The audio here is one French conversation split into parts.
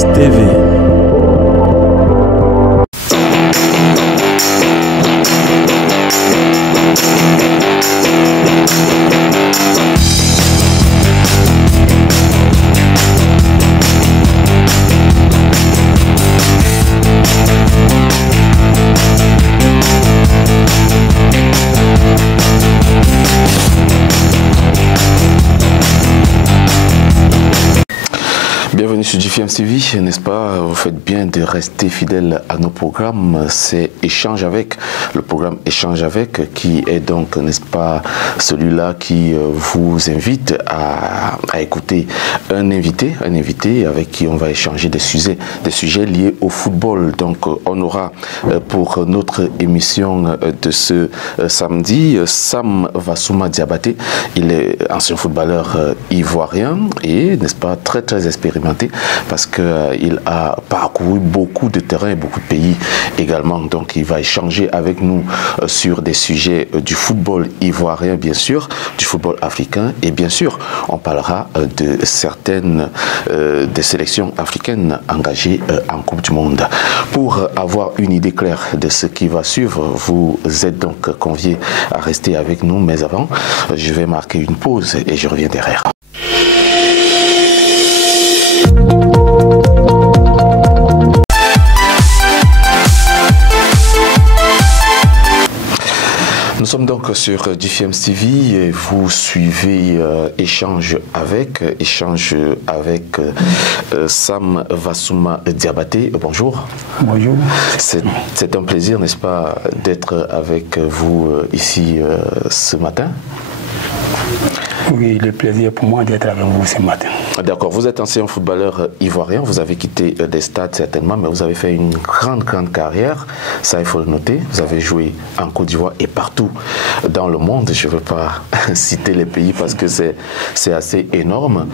DFMS TV. Bienvenue sur DFMS TV, n'est-ce pas? Vous faites bien de rester fidèle à nos programmes. C'est Échange avec, le programme Échange avec, qui est donc, n'est-ce pas, celui-là qui vous invite à écouter un invité avec qui on va échanger des sujets liés au football. Donc, on aura pour notre émission de ce samedi, Sam Vassouma Diabaté. Il est ancien footballeur ivoirien et, n'est-ce pas, très expérimenté, parce qu'il a parcouru beaucoup de terrains et beaucoup de pays également. Donc il va échanger avec nous sur des sujets du football ivoirien, bien sûr, du football africain, et bien sûr on parlera de certaines des sélections africaines engagées en Coupe du Monde. Pour avoir une idée claire de ce qui va suivre, vous êtes donc conviés à rester avec nous, mais avant je vais marquer une pause et je reviens derrière. Nous sommes donc sur DFMS TV et vous suivez Échange avec Sam Vassouma Diabaté. Bonjour. Bonjour. C'est un plaisir, n'est-ce pas, d'être avec vous ici ce matin. Oui, le plaisir pour moi d'être avec vous ce matin. D'accord, vous êtes ancien footballeur ivoirien, vous avez quitté des stades certainement, mais vous avez fait une grande carrière, ça il faut le noter. Vous avez joué en Côte d'Ivoire et partout dans le monde, je ne veux pas citer les pays parce que c'est assez énorme.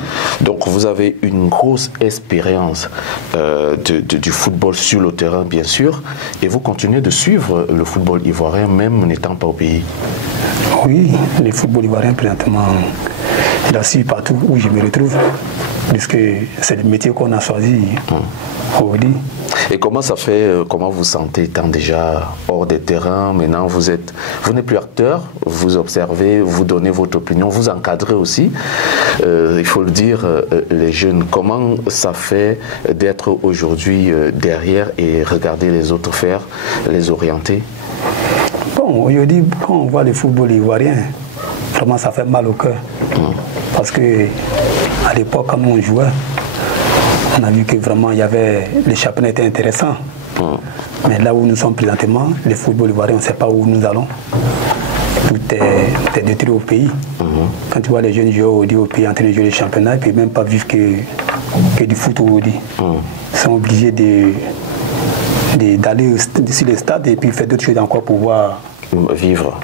Donc vous avez une grosse expérience du football sur le terrain, bien sûr, et vous continuez de suivre le football ivoirien même n'étant pas au pays. Oui, le football ivoirien présentement, il a su partout où je me retrouve, puisque c'est le métier qu'on a choisi aujourd'hui. Et comment ça fait, comment vous sentez étant déjà hors des terrains? Maintenant vous n'êtes plus acteur, vous observez, vous donnez votre opinion, vous encadrez aussi, il faut le dire, les jeunes. Comment ça fait d'être aujourd'hui derrière et regarder les autres faire, les orienter? Bon, aujourd'hui, quand on voit le football ivoirien, vraiment ça fait mal au cœur. Parce que à l'époque, quand on jouait, on a vu que vraiment les championnats étaient intéressants. Mais là où nous sommes présentement, le football ivoirien, on ne sait pas où nous allons. Tout est détruit au pays. Quand tu vois les jeunes joueurs aujourd'hui au pays en train de jouer les championnats, ils ne peuvent même pas vivre que du foot aujourd'hui. Ils sont obligés d'aller sur les stades et puis faire d'autres choses encore pour pouvoir vivre.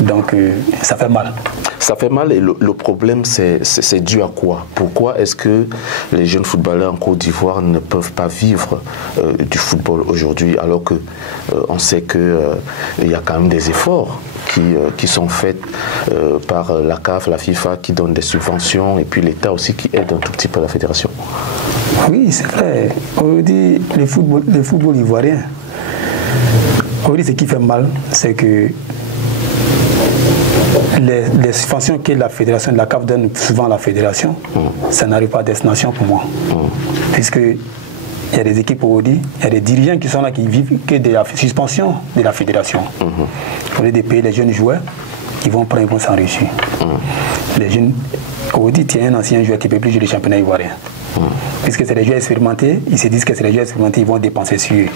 Donc ça fait mal. Ça fait mal et le problème c'est dû à quoi? Pourquoi est-ce que les jeunes footballeurs en Côte d'Ivoire ne peuvent pas vivre du football aujourd'hui alors que on sait qu'il y a quand même des efforts qui sont faits par la CAF, la FIFA qui donne des subventions et puis l'État aussi qui aide un tout petit peu la fédération? Oui, c'est vrai. Aujourd'hui, le football ivoirien, aujourd'hui, ce qui fait mal, c'est que les subventions que la fédération, la CAF donne souvent à la fédération, ça n'arrive pas à destination pour moi. Puisque il y a des équipes aujourd'hui, il y a des dirigeants qui sont là, qui vivent que de la suspension de la fédération. Au lieu de payer les jeunes joueurs, ils vont s'enrichir. Les jeunes, aujourd'hui, tu es un ancien joueur qui ne peut plus jouer le championnat ivoirien. Puisque c'est des joueurs expérimentés, ils se disent que c'est des joueurs expérimentés, ils vont dépenser sur eux.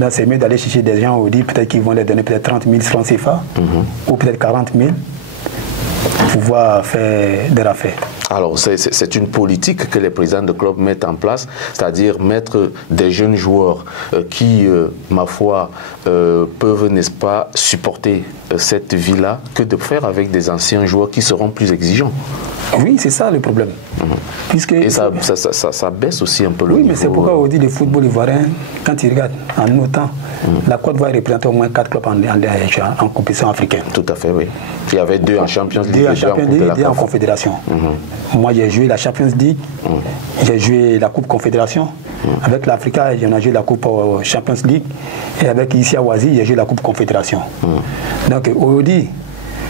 Donc c'est mieux d'aller chercher des gens aujourd'hui, peut-être qu'ils vont leur donner peut-être 30 000 francs CFA, ou peut-être 40 000, pour pouvoir faire des affaires. Alors c'est une politique que les présidents de clubs mettent en place, c'est-à-dire mettre des jeunes joueurs qui, ma foi, peuvent, n'est-ce pas, supporter cette vie-là, que de faire avec des anciens joueurs qui seront plus exigeants. Oui, c'est ça le problème. Puisque et ça baisse aussi un peu le niveau. Oui, mais c'est pourquoi on dit le football ivoirien, quand tu regardes, en nos temps, la Côte d'Ivoire représentait au moins 4 clubs en compétition africaine. Tout à fait, oui. Il y avait 2 en Champions League, 2 en Champions League, 2 en Confédération. Moi, j'ai joué la Champions League, j'ai joué la Coupe Confédération. Avec l'Africa, on a joué la Coupe Champions League. Et avec ici à Oasis, j'ai joué la Coupe Confédération. Donc, aujourd'hui,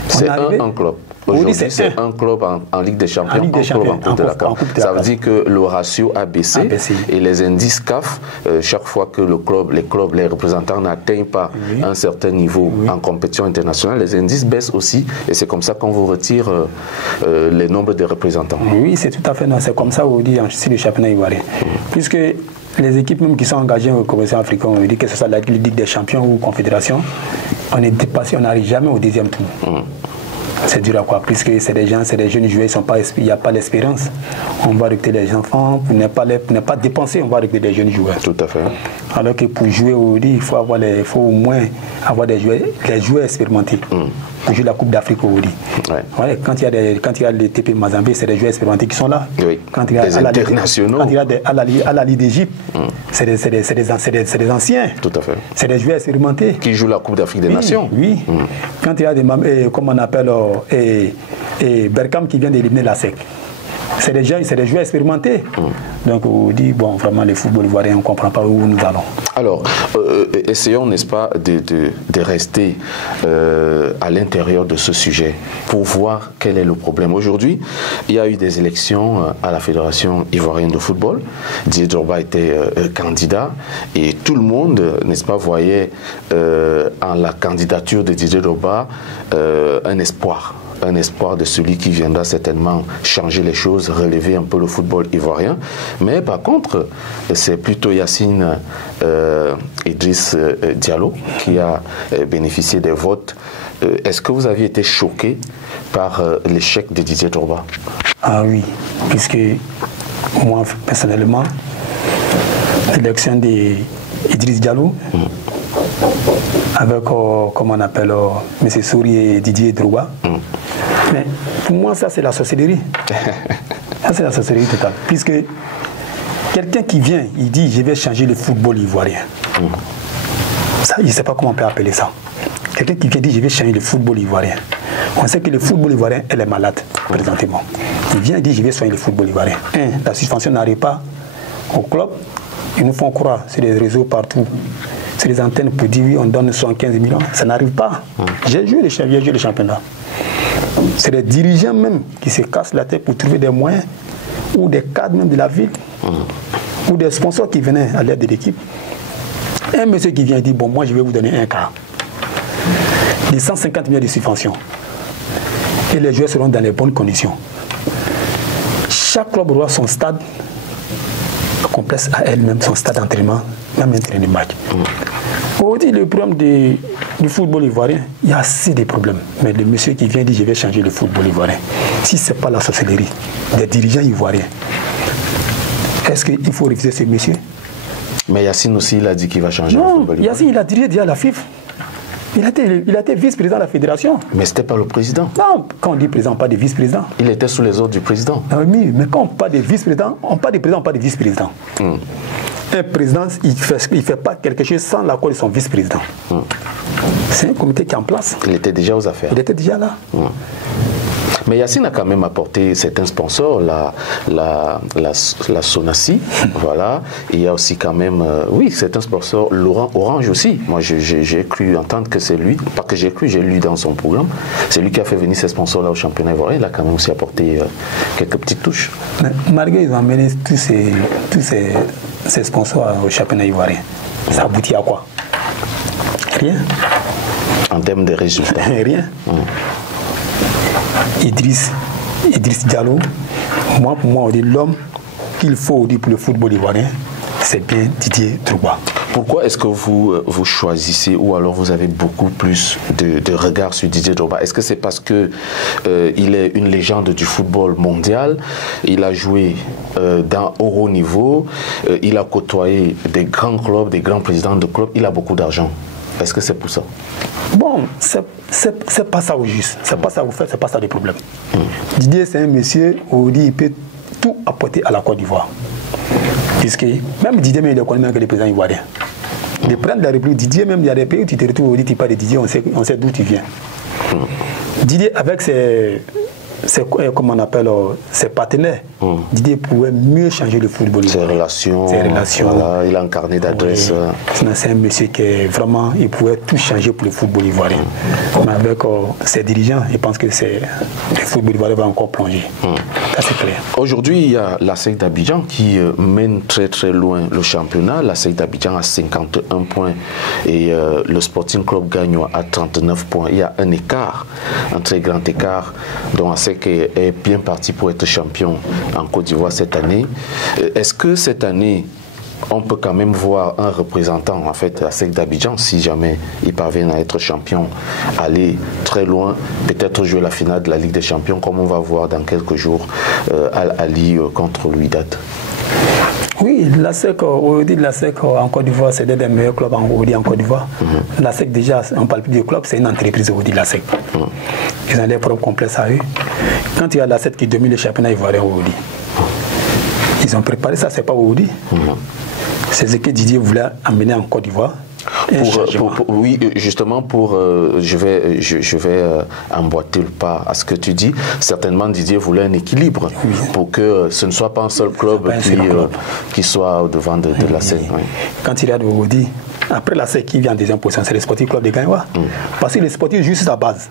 c'est un club. Aujourd'hui, c'est un club en Ligue des Champions, un club en Coupe de la CAF. Ça veut dire que le ratio a baissé et les indices CAF, chaque fois que les représentants n'atteignent pas un certain niveau en compétition internationale, les indices baissent aussi et c'est comme ça qu'on vous retire les nombres de représentants. Oui, c'est tout à fait, c'est comme ça aujourd'hui sur le championnat ivoirien. Puisque les équipes même qui sont engagées au compétition africaine, on dit que ce soit la Ligue des Champions ou Confédération, on est dépassé, on n'arrive jamais au deuxième tour. C'est dur à quoi, puisque c'est des jeunes joueurs, il n'y a pas l'espérance. On va recruter les enfants, pour ne pas dépenser, on va recruter des jeunes joueurs. Tout à fait. Alors que pour jouer aujourd'hui, il faut au moins avoir des joueurs expérimentés. Pour jouer la Coupe d'Afrique aujourd'hui. Ouais, quand il y a les TP Mazembe, c'est des joueurs expérimentés qui sont là. Oui. Quand il y a des internationaux. Quand il y a à la Ligue d'Égypte, c'est des anciens. Tout à fait. C'est des joueurs expérimentés. Qui jouent la Coupe d'Afrique des Nations. Oui. Quand il y a des, comme on appelle, Berkham qui vient d'éliminer la SEC. C'est des joueurs expérimentés. Donc on dit, bon, vraiment, le football ivoirien, on ne comprend pas où nous allons. Alors, essayons, n'est-ce pas, de rester à l'intérieur de ce sujet pour voir quel est le problème. Aujourd'hui, il y a eu des élections à la Fédération ivoirienne de football. Didier Drogba était candidat et tout le monde, n'est-ce pas, voyait en la candidature de Didier Drogba un espoir de celui qui viendra certainement changer les choses, relever un peu le football ivoirien. Mais par contre, c'est plutôt Yacine Idriss Diallo qui a bénéficié des votes. Est-ce que vous aviez été choqué par l'échec de Didier Drogba? Ah oui, puisque moi, personnellement, l'élection d'Idriss Diallo, avec, comme on appelle, M. Souri et Didier Drogba, mais pour moi, ça, c'est la sorcellerie. Ça, c'est la sorcellerie totale. Puisque quelqu'un qui vient, il dit, je vais changer le football ivoirien. Ça, je ne sais pas comment on peut appeler ça. Quelqu'un qui vient dire, je vais changer le football ivoirien. On sait que le football ivoirien, elle est malade, présentement. Il vient dire, je vais soigner le football ivoirien. La suspension n'arrive pas au club. Ils nous font croire, c'est des réseaux partout. C'est des antennes pour dire, oui, on donne 75 millions. Ça n'arrive pas. J'ai joué le championnat. C'est les dirigeants même qui se cassent la tête pour trouver des moyens, ou des cadres même de la ville, ou des sponsors qui venaient à l'aide de l'équipe. Un monsieur qui vient dire, bon, moi je vais vous donner un quart. Les 150 millions de subventions. Et les joueurs seront dans les bonnes conditions. Chaque club aura son stade complexe à elle-même, son stade d'entraînement, même un terrain de match. Aujourd'hui, le problème du football ivoirien, il y a assez de problèmes. Mais le monsieur qui vient dire, je vais changer le football ivoirien, si ce n'est pas la sorcellerie des dirigeants ivoiriens, est-ce qu'il faut refuser ce monsieur? Mais Yacine aussi, il a dit qu'il va changer le football ivoirien. Yacine, il a dirigé déjà la FIFA. Il a été vice-président de la fédération. Mais ce n'était pas le président. Non, quand on dit président, pas de vice-président. Il était sous les ordres du président. Oui, mais quand on parle de vice-président, on parle de président, on parle de vice-président. Un président, il ne fait pas quelque chose sans l'accord de son vice-président. C'est un comité qui est en place. Il était déjà aux affaires. Il était déjà là. Mais Yacine a quand même apporté certains sponsors, la Sonassi, voilà. Il y a aussi quand même, oui, certains sponsors, Orange aussi. Moi, j'ai cru entendre que c'est lui, pas que j'ai cru, j'ai lu dans son programme. C'est lui qui a fait venir ces sponsors-là au championnat ivoirien. Il a quand même aussi apporté quelques petites touches. Mais malgré ils ont amené tous ces sponsors au championnat ivoirien, ça aboutit à quoi? Rien. En termes de résultats? Rien. Idriss Diallo, pour moi, on dit l'homme qu'il faut pour le football ivoirien, c'est bien Didier Drogba. Pourquoi est-ce que vous choisissez, ou alors vous avez beaucoup plus de regard sur Didier Drogba? Est-ce que c'est parce que il est une légende du football mondial, il a joué au haut niveau, il a côtoyé des grands clubs, des grands présidents de clubs, il a beaucoup d'argent? Est-ce que c'est pour ça? Bon, c'est pas ça au juste. C'est pas ça vous faites, c'est pas ça le problème. Didier, c'est un monsieur, il peut tout apporter à la Côte d'Ivoire. Puisque même Didier, il est connu même que les présidents ivoiriens. Les présidents de la République, Didier, même il y a des pays où tu te retrouves, tu parles de Didier, on sait d'où tu viens. Didier, avec comme on appelle, ses partenaires. Didier pouvait mieux changer le football. Ses relations. Voilà, il a incarné d'adresse. Oui. C'est un monsieur qui est vraiment, il pouvait tout changer pour le football ivoirien. Mais avec ses dirigeants, je pense que le football ivoirien va encore plonger. Ça, c'est clair. Aujourd'hui, il y a l'ASEC d'Abidjan qui mène très très loin le championnat. L'ASEC d'Abidjan a 51 points et le Sporting Club gagne à 39 points. Il y a un écart, un très grand écart, dont l'ASEC est bien parti pour être champion en Côte d'Ivoire cette année. Est-ce que cette année, on peut quand même voir un représentant, en fait, à l'ASEC d'Abidjan, si jamais il parvient à être champion, aller très loin, peut-être jouer la finale de la Ligue des Champions, comme on va voir dans quelques jours Al-Ali contre l'Ouidat? Oui, l'ASEC, aujourd'hui, l'ASEC en Côte d'Ivoire, c'est l'un des meilleurs clubs en Côte d'Ivoire. L'ASEC, déjà, on ne parle plus de club, c'est une entreprise aujourd'hui, l'ASEC. Ils ont des problèmes complexes à eux. Quand il y a l'ASEC qui domine le championnat ivoirien aujourd'hui, ils ont préparé ça, c'est pas aujourd'hui. C'est ce que Didier voulait amener en Côte d'Ivoire. Oui, justement, je vais emboîter le pas à ce que tu dis. Certainement, Didier voulait un équilibre pour que ce ne soit pas un seul club qui soit au devant de la scène. Oui. Quand il y a de Wodi, après la scène qui vient en deuxième position, c'est le Sporting Club de Gagnoa. Parce que les sportifs jouent sur sa base.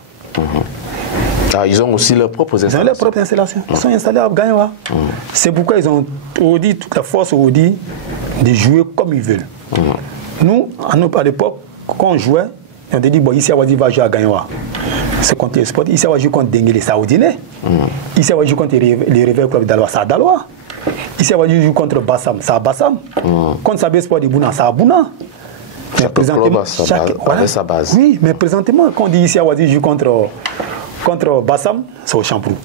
Ah, ils ont aussi leurs propres installations. Ils ont leurs propres installations. Ils sont installés à Gagnoa. C'est pourquoi ils ont toute la force de jouer comme ils veulent. Nous, à l'époque, quand on jouait, on a dit, bon, ici, Awadi va jouer à Gagnoa. C'est contre les sports. Ici, on va jouer contre Dengue, les Saoudinais. Ici, on va jouer contre les Réveils Club d'Alois, c'est à Dalois. Ici, on va jouer contre Bassam, c'est à Bassam. Contre Sabé Sport de Bouna, c'est à Bouna. Chaque club a sa base. Oui, mais présentement, quand on dit ici, Awadi joue contre Bassam, c'est au Champrou.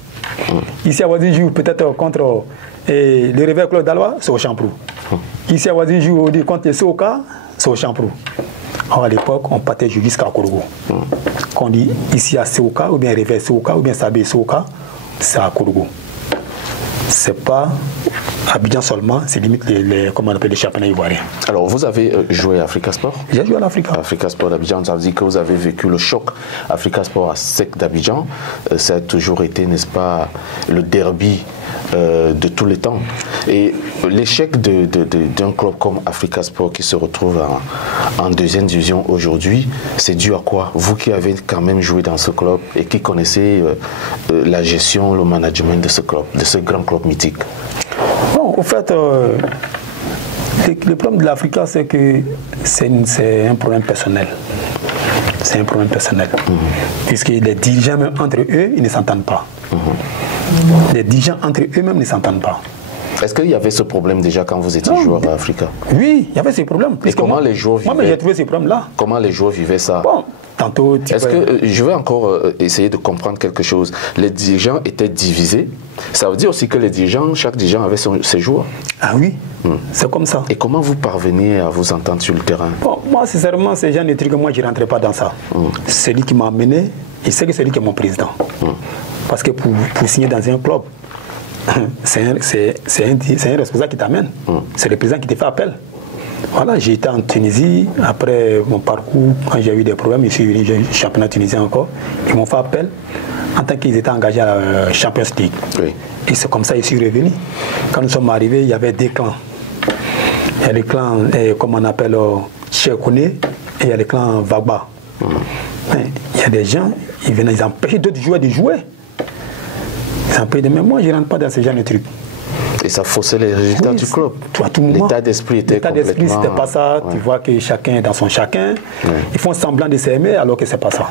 Ici, Awadi joue peut-être contre les Réveils Club d'Alois, c'est au Champrou. Ici, Awadi joue contre les Soka, c'est au Champrou. Alors, à l'époque, on partait jusqu'à Korogo. Quand on dit ici à Soka, ou bien Réveil Soka, ou bien Sabé Soka, c'est à Korogo. C'est pas Abidjan seulement, c'est limite comment on appelle les championnats ivoiriens. Alors, vous avez joué à Africa Sport? J'ai joué à l'Africa. Africa Sport d'Abidjan, ça veut dire que vous avez vécu le choc. Africa Sport à ASEC d'Abidjan, ça a toujours été, n'est-ce pas, le derby de tous les temps. Et l'échec d'un club comme Africa Sport qui se retrouve en deuxième division aujourd'hui, c'est dû à quoi? Vous qui avez quand même joué dans ce club et qui connaissez la gestion, le management de ce club, de ce grand club mythique. Bon, au fait, le problème de l'Africa, c'est que c'est un problème personnel. C'est un problème personnel. Puisque les dirigeants, même entre eux, ils ne s'entendent pas. Les dirigeants entre eux-mêmes ne s'entendent pas. Est-ce qu'il y avait ce problème déjà quand vous étiez joueur à Africa? Oui, il y avait ces problèmes. Et comment les joueurs vivaient? Moi, j'ai trouvé ces problèmes-là. Comment les joueurs vivaient ça? Bon, tantôt... Est-ce que je vais encore essayer de comprendre quelque chose? Les dirigeants étaient divisés. Ça veut dire aussi que les dirigeants, chaque dirigeant avait ses joueurs? Ah oui, c'est comme ça. Et comment vous parveniez à vous entendre sur le terrain? Bon, moi, sincèrement, ces gens de trucs, moi, je ne rentrais pas dans ça. C'est lui qui m'a amené, et c'est lui qui est mon président. Parce que pour signer dans un club, c'est un responsable qui t'amène. C'est le président qui te fait appel. Voilà, j'ai été en Tunisie. Après mon parcours, quand j'ai eu des problèmes, je suis venu au championnat tunisien encore. Ils m'ont fait appel en tant qu'ils étaient engagés à la Champions League. Oui. Et c'est comme ça que je suis revenu. Quand nous sommes arrivés, il y avait deux clans. Il y a le clan, comme on appelle, Cheikhoune, et il y a le clan Vagba. Il y a des gens, ils empêchaient d'autres joueurs de jouer. Mais moi, je ne rentre pas dans ce genre de trucs. Et ça faussait les résultats du club. L'état d'esprit était complètement... L'état d'esprit, c'était pas ça. Tu vois que chacun est dans son chacun. Ils font semblant de s'aimer alors que c'est pas ça.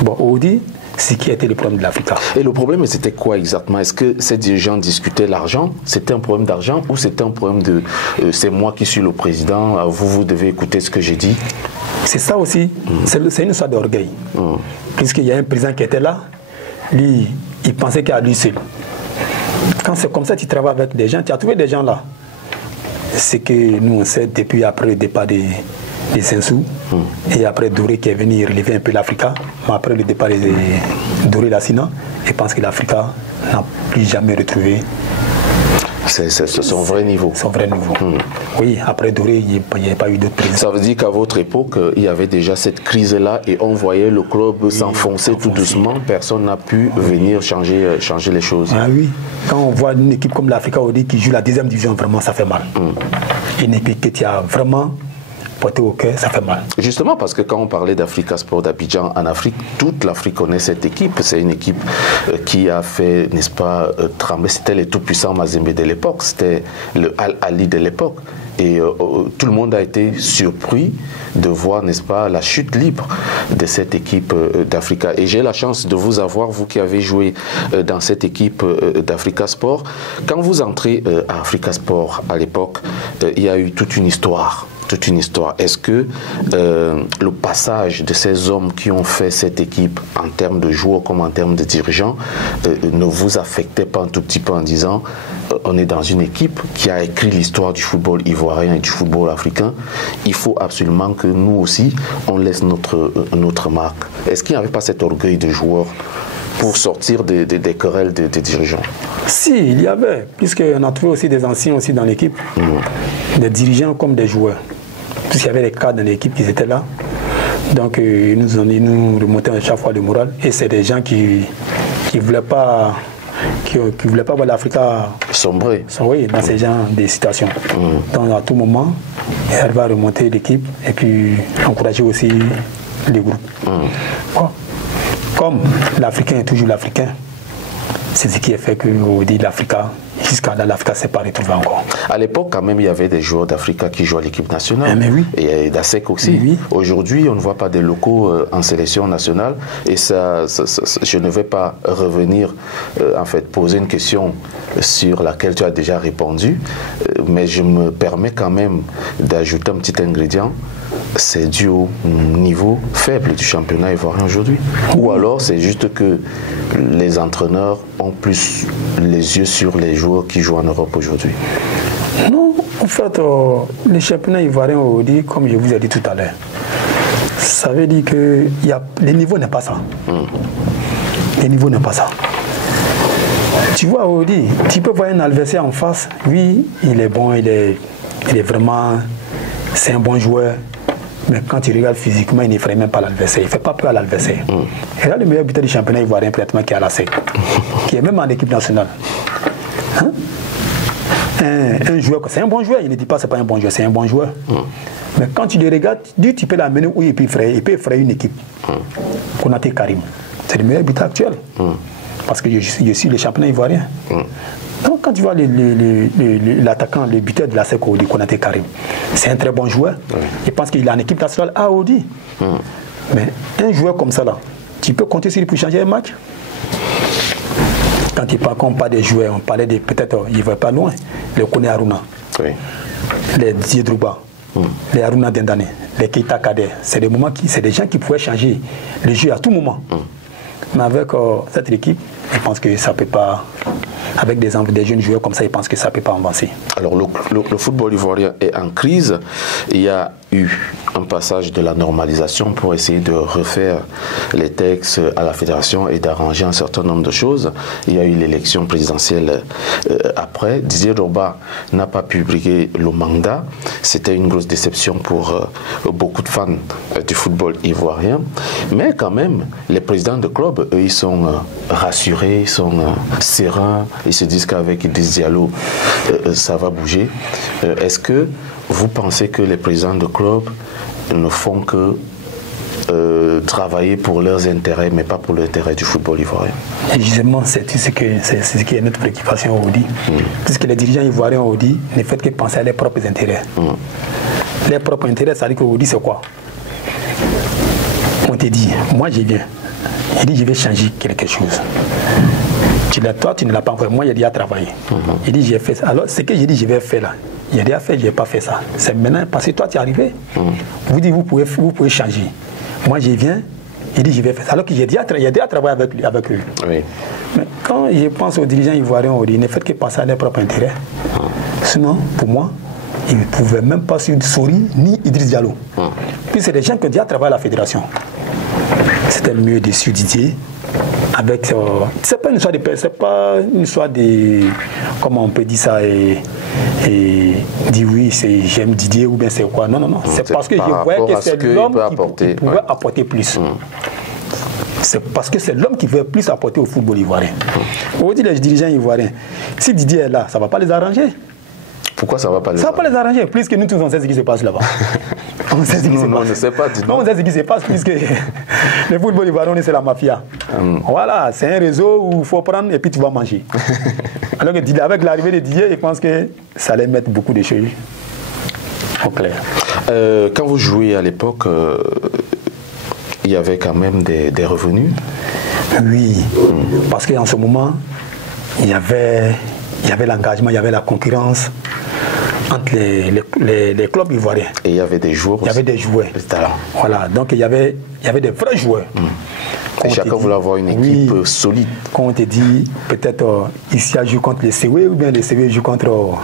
Bon, Audi, c'est qui était le problème de l'Africa. Et le problème, c'était quoi exactement? Est-ce que ces dirigeants discutaient l'argent? C'était un problème d'argent ou c'était un problème de... c'est moi qui suis le président, vous devez écouter ce que j'ai dit? C'est ça aussi. C'est une histoire d'orgueil. Puisqu'il y a un président qui était là, lui... Il pensait qu'à lui seul. Quand c'est comme ça, tu travailles avec des gens, tu as trouvé des gens là. C'est que nous, on sait depuis après le départ de Sensou, et après Doré qui est venu relever un peu l'Africa, mais après le départ de Doré Lassina, je pense que l'Africa n'a plus jamais retrouvé C'est son vrai niveau. Son vrai niveau. Oui, après Doré, il n'y a pas eu d'autres présidents. Ça veut dire qu'à votre époque, il y avait déjà cette crise-là et on voyait le club s'enfoncer tout doucement. Personne n'a pu venir changer les choses. Ah oui, quand on voit une équipe comme l'Africa Audi qui joue la 2e division, vraiment, ça fait mal. Une équipe que tu as vraiment porté au cœur, ça fait mal. Justement, parce que quand on parlait d'Africa Sport d'Abidjan en Afrique, toute l'Afrique connaît cette équipe. C'est une équipe qui a fait, n'est-ce pas, trembler. C'était les tout-puissants Mazembe de l'époque, c'était le Al-Ali de l'époque. Et tout le monde a été surpris de voir, n'est-ce pas, la chute libre de cette équipe d'Africa. Et j'ai la chance de vous avoir, vous qui avez joué dans cette équipe d'Africa Sport. Quand vous entrez à Africa Sport à l'époque, il y a eu toute une histoire. Est-ce que le passage de ces hommes qui ont fait cette équipe en termes de joueurs comme en termes de dirigeants ne vous affectait pas un tout petit peu en disant on est dans une équipe qui a écrit l'histoire du football ivoirien et du football africain, il faut absolument que nous aussi on laisse notre marque. Est-ce qu'il n'y avait pas cet orgueil de joueurs pour sortir des querelles des dirigeants? Si, il y avait, puisqu'on a trouvé aussi des anciens aussi dans l'équipe, des dirigeants comme des joueurs. Puisqu'il y avait des cadres dans l'équipe qui étaient là. Donc ils nous remontaient à chaque fois le moral. Et c'est des gens qui ne voulaient pas voir l'Africa sombrer dans ces genres de situations. Donc à tout moment, elle va remonter l'équipe et puis encourager aussi les groupes. Comme l'Africain est toujours l'Africain, c'est ce qui a fait qu'au dit l'Africa, jusqu'à là, l'Africa s'est pas retrouvée encore. À l'époque, quand même, il y avait des joueurs d'Africa qui jouaient à l'équipe nationale. Mais oui. Et d'ASEC aussi. Oui. Aujourd'hui, on ne voit pas des locaux en sélection nationale. Et ça, je ne vais pas revenir, en fait, poser une question sur laquelle tu as déjà répondu. Mais je me permets quand même d'ajouter un petit ingrédient. C'est dû au niveau faible du championnat ivoirien aujourd'hui. Ou alors c'est juste que les entraîneurs ont plus les yeux sur les joueurs qui jouent en Europe aujourd'hui. Non, en fait, le championnat ivoirien aujourd'hui, comme je vous ai dit tout à l'heure, ça veut dire que le niveau n'est pas ça. Le niveau n'est pas ça. Tu vois aujourd'hui, tu peux voir un adversaire en face, oui, il est bon, il est vraiment, c'est un bon joueur. Mais quand tu regardes physiquement, il n'effraie même pas l'adversaire. Il ne fait pas peur à l'adversaire. Et là, le meilleur buteur du championnat ivoirien, pratiquement, qui est à la SEC, qui est même en équipe nationale. Hein? Un joueur, c'est un bon joueur. Il ne dit pas que ce n'est pas un bon joueur, c'est un bon joueur. Mais quand tu le regardes, tu peux l'amener où il peut effrayer une équipe. Konaté Karim, c'est le meilleur buteur actuel. Parce que je suis le championnat ivoirien. Donc quand tu vois l'attaquant, le buteur de la SEC Audi, Konaté Karim, c'est un très bon joueur. Je pense qu'il est en équipe nationale à Audi. Mais un joueur comme ça, là, tu peux compter sur lui pour changer un match. Quand il parle pas des joueurs, on parlait de peut-être, il ne va pas loin, les Kone Aruna, les Diedrouba, les Aruna Dendane, les Keita Kader. C'est des gens qui pouvaient changer le jeu à tout moment. Mais avec cette équipe, je pense que ça ne peut pas. Avec des jeunes joueurs comme ça, ils pensent que ça ne peut pas avancer. Alors le football ivoirien est en crise. Il y a eu un passage de la normalisation pour essayer de refaire les textes à la fédération et d'arranger un certain nombre de choses. Il y a eu l'élection présidentielle après. Didier Drogba n'a pas pu briguer le mandat. C'était une grosse déception pour beaucoup de fans du football ivoirien. Mais quand même, les présidents de clubs, eux, ils sont rassurés, ils sont sereins. Ils se disent qu'avec Idriss Diallo, ça va bouger. Est-ce que vous pensez que les présidents de clubs ne font que travailler pour leurs intérêts, mais pas pour l'intérêt du football ivoirien? Et justement, c'est ce qui est notre préoccupation aujourd'hui. Puisque les dirigeants ivoiriens aujourd'hui ne font que penser à leurs propres intérêts. Leurs propres intérêts, ça veut dire qu'aujourd'hui, c'est quoi? On te dit, moi je viens. Il dit, je vais changer quelque chose. Toi, tu ne l'as pas fait. Moi, j'ai déjà travaillé. Il dit, j'ai fait ça. Alors, ce que j'ai dit, je vais faire là. J'ai déjà fait, je n'ai pas fait ça. C'est maintenant parce que toi, tu es arrivé. Vous dites, vous pouvez changer. Moi, je viens. Il dit, je vais faire ça. Alors que j'ai déjà travaillé avec eux. Oui. Mais quand je pense aux dirigeants ivoiriens, ils ne font que penser à leur propre intérêt. Sinon, pour moi, ils ne pouvaient même pas suivre Sori ni Idriss Diallo. Puis c'est des gens qui ont déjà travaillé à la fédération. C'était mieux de suivre Didier avec c'est pas une histoire de c'est pas une histoire de comment on peut dire ça et dire oui c'est j'aime Didier ou bien c'est quoi non c'est parce que je voyais que c'est l'homme qui pouvait apporter plus. C'est parce que c'est l'homme qui veut plus apporter au football ivoirien. Aujourd'hui les dirigeants ivoiriens, si Didier est là, ça va pas les arranger. Pourquoi ça va pas les arranger? Ça va pas les arranger, plus que nous tous on sait ce qui se passe là-bas. On sait ce qui se passe. On ne sait pas. Non, on sait ce qui se passe puisque le football ivoirien c'est la mafia. Voilà, c'est un réseau où il faut prendre et puis tu vas manger. Alors que avec l'arrivée de Didier, je pense que ça allait mettre beaucoup de choses au clair. Quand vous jouiez à l'époque, il y avait quand même des revenus? Oui, parce qu'en ce moment, il y avait l'engagement, il y avait la concurrence entre les clubs ivoiriens. Et il y avait des joueurs aussi. Il y avait des joueurs. Voilà, donc il y avait des vrais joueurs. Et chacun voulait avoir une équipe solide. Quand on te dit, peut-être ici, joue contre les CW ou bien les CW jouent contre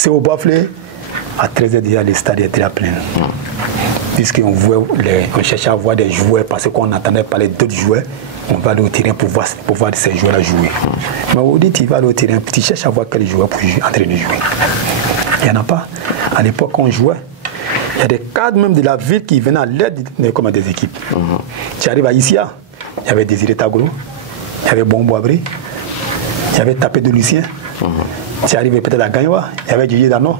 CO Baflé, à 13h déjà, le stade était plein. Puisqu'on cherchait à voir des joueurs parce qu'on entendait parler d'autres joueurs. On va aller au terrain pour voir ces joueurs-là jouer. Mais aujourd'hui, tu vas aller au terrain, tu cherches à voir quel joueur pour en train de jouer. Il n'y en a pas. À l'époque, quand on jouait, il y a des cadres même de la ville qui venaient à l'aide comme des équipes. Tu arrives à Isia, il y avait Désiré Tagro, il y avait Bombo Abré, il y avait Tapé de Lucien. Tu arrives peut-être à Gagnoa, il y avait Didier Dano.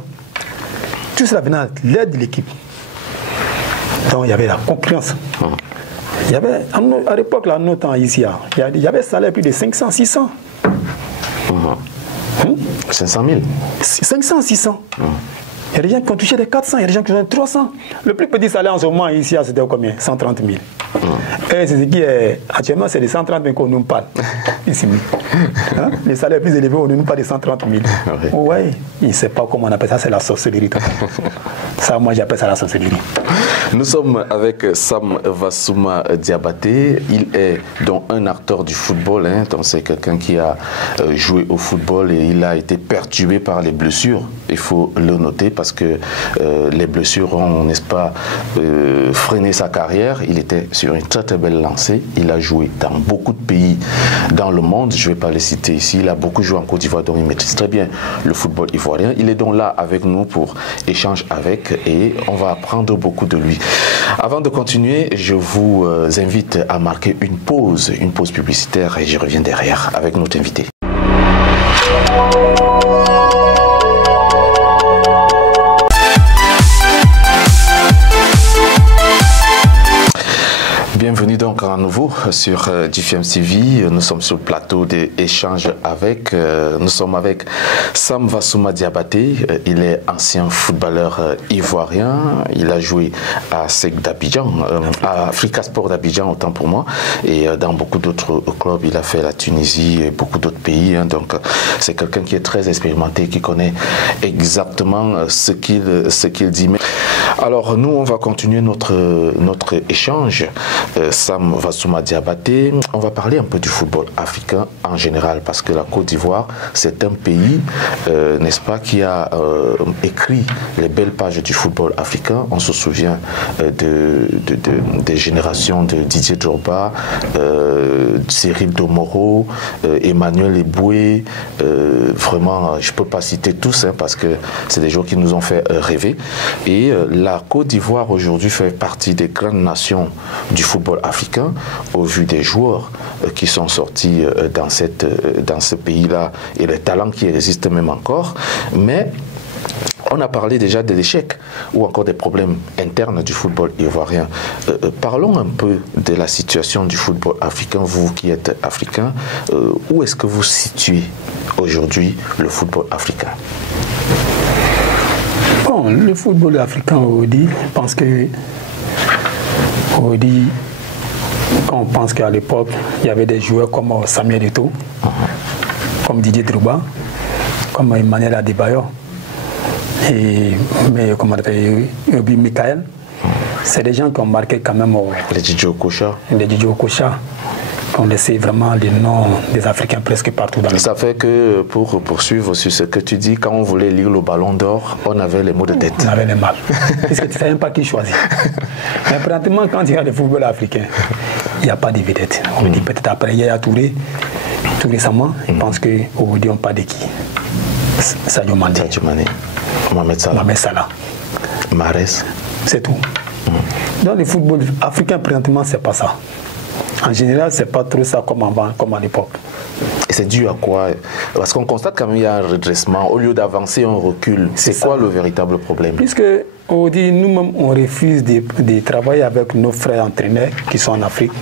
Tout cela venait à l'aide de l'équipe. Donc il y avait la concurrence. Il y avait, à l'époque, là, notre temps ici, il y avait un salaire plus de 500, 600. 500 000 500, 600. Il y a des gens qui ont touché des 400, il y a des gens qui ont 300. Le plus petit salaire en ce moment ici, c'était combien? 130 000. Et c'est ce qui est, actuellement, c'est les 130 000 qu'on nous parle. Ici. Hein? Les salaires plus élevés, on ne nous parle de 130 000. Oui, il ne sait pas comment on appelle ça, c'est la sorcellerie. Ça, moi, j'appelle ça la sorcellerie. Nous sommes avec Sam Vassouma Diabaté. Il est donc un acteur du football. Donc c'est quelqu'un qui a joué au football et il a été perturbé par les blessures. Il faut le noter parce que les blessures ont, n'est-ce pas, freiné sa carrière. Il était sur une très très belle lancée. Il a joué dans beaucoup de pays dans le monde. Je ne vais pas les citer ici. Il a beaucoup joué en Côte d'Ivoire, donc il maîtrise très bien le football ivoirien. Il est donc là avec nous pour échanger avec et on va apprendre beaucoup de lui. Avant de continuer, je vous invite à marquer une pause publicitaire et je reviens derrière avec notre invité. Bienvenue donc à nouveau sur GFM TV. Nous sommes sur le plateau d'échange avec. Nous sommes avec Sam Vassouma Diabaté. Il est ancien footballeur ivoirien. Il a joué à SEC d'Abidjan, à Africa Sport d'Abidjan, autant pour moi. Et dans beaucoup d'autres clubs, il a fait la Tunisie et beaucoup d'autres pays. Donc c'est quelqu'un qui est très expérimenté, qui connaît exactement ce qu'il dit. Alors nous, on va continuer notre échange. Sam Vassouma Diabaté, on va parler un peu du football africain en général parce que la Côte d'Ivoire, c'est un pays, n'est-ce pas, qui a écrit les belles pages du football africain. On se souvient des générations de Didier Drogba, Cyril Domoro, Emmanuel Eboué. Vraiment, je ne peux pas citer tous parce que c'est des joueurs qui nous ont fait rêver. Et la Côte d'Ivoire aujourd'hui fait partie des grandes nations du football africain au vu des joueurs qui sont sortis dans ce pays-là et les talents qui existent même encore. Mais on a parlé déjà de l'échec ou encore des problèmes internes du football ivoirien. Parlons un peu de la situation du football africain. Vous qui êtes africain, où est-ce que vous situez aujourd'hui le football africain? Bon, le football africain aujourd'hui, je pense que aujourd'hui, quand on pense qu'à l'époque, il y avait des joueurs comme Samuel Eto'o, comme Didier Drogba, comme Emmanuel Adebayor, mais comment on appelle, Obi Michael. C'est des gens qui ont marqué quand même les Didier Okocha. Les Didier Okocha. On laissait vraiment les noms des Africains presque partout dans le monde. Ça fait que, pour poursuivre sur ce que tu dis, quand on voulait lire le Ballon d'Or, on avait les mots de tête. On avait les mal. Parce que tu ne savais même pas qui choisir. Mais pratiquement, quand il y a le football africain, il n'y a pas de vedette. On dit peut-être après Yaya Touré, tout récemment, je pense qu'aujourd'hui, on parle de qui? Sadio Mané. Mohamed Salah. Mahrez. C'est tout. Dans le football africain, présentement, c'est pas ça. En général, c'est pas trop ça comme avant, comme à l'époque. Et c'est dû à quoi? Parce qu'on constate quand même qu'il y a un redressement. Au lieu d'avancer, on recule. C'est quoi le véritable problème? Puisque aujourd'hui, nous-mêmes, on refuse de travailler avec nos frères entraîneurs qui sont en Afrique.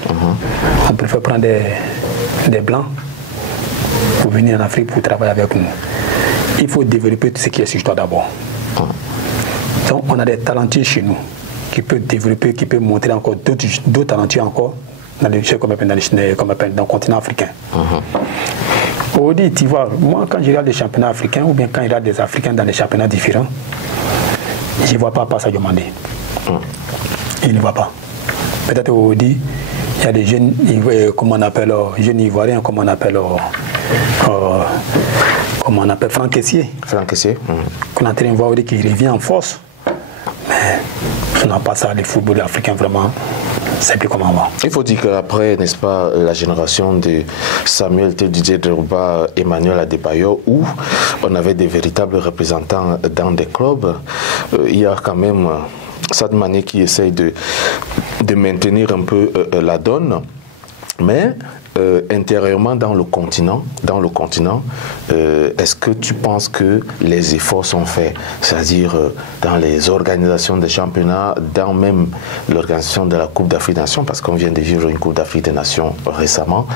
On préfère prendre des Blancs pour venir en Afrique pour travailler avec nous. Il faut développer tout ce qui est sur toi d'abord. Donc, on a des talentueux chez nous qui peuvent développer, qui peuvent montrer encore d'autres talentueux encore dans le continent africain. Aujourd'hui, tu vois, moi, quand je regarde des championnats africains ou bien quand je regarde des Africains dans des championnats différents, je ne vois pas Sadio Mané. Je ne vois pas. Peut-être aujourd'hui, il y a des jeunes, comment on appelle, jeunes Ivoiriens, comment on appelle Franck Kessié. Franck Kessié. Qu'on est en train de voir qui revient en force. Mais on n'a pas ça, le football africain vraiment. C'est plus comme avant. Il faut dire qu'après, n'est-ce pas, la génération de Samuel Didier Drogba, Emmanuel Adebayor, où on avait des véritables représentants dans des clubs, il y a quand même Sadio Mané qui essaye de maintenir un peu la donne. Mais intérieurement dans le continent, est-ce que tu penses que les efforts sont faits, c'est-à-dire dans les organisations des championnats, dans même l'organisation de la Coupe d'Afrique des Nations, parce qu'on vient de vivre une Coupe d'Afrique des Nations récemment.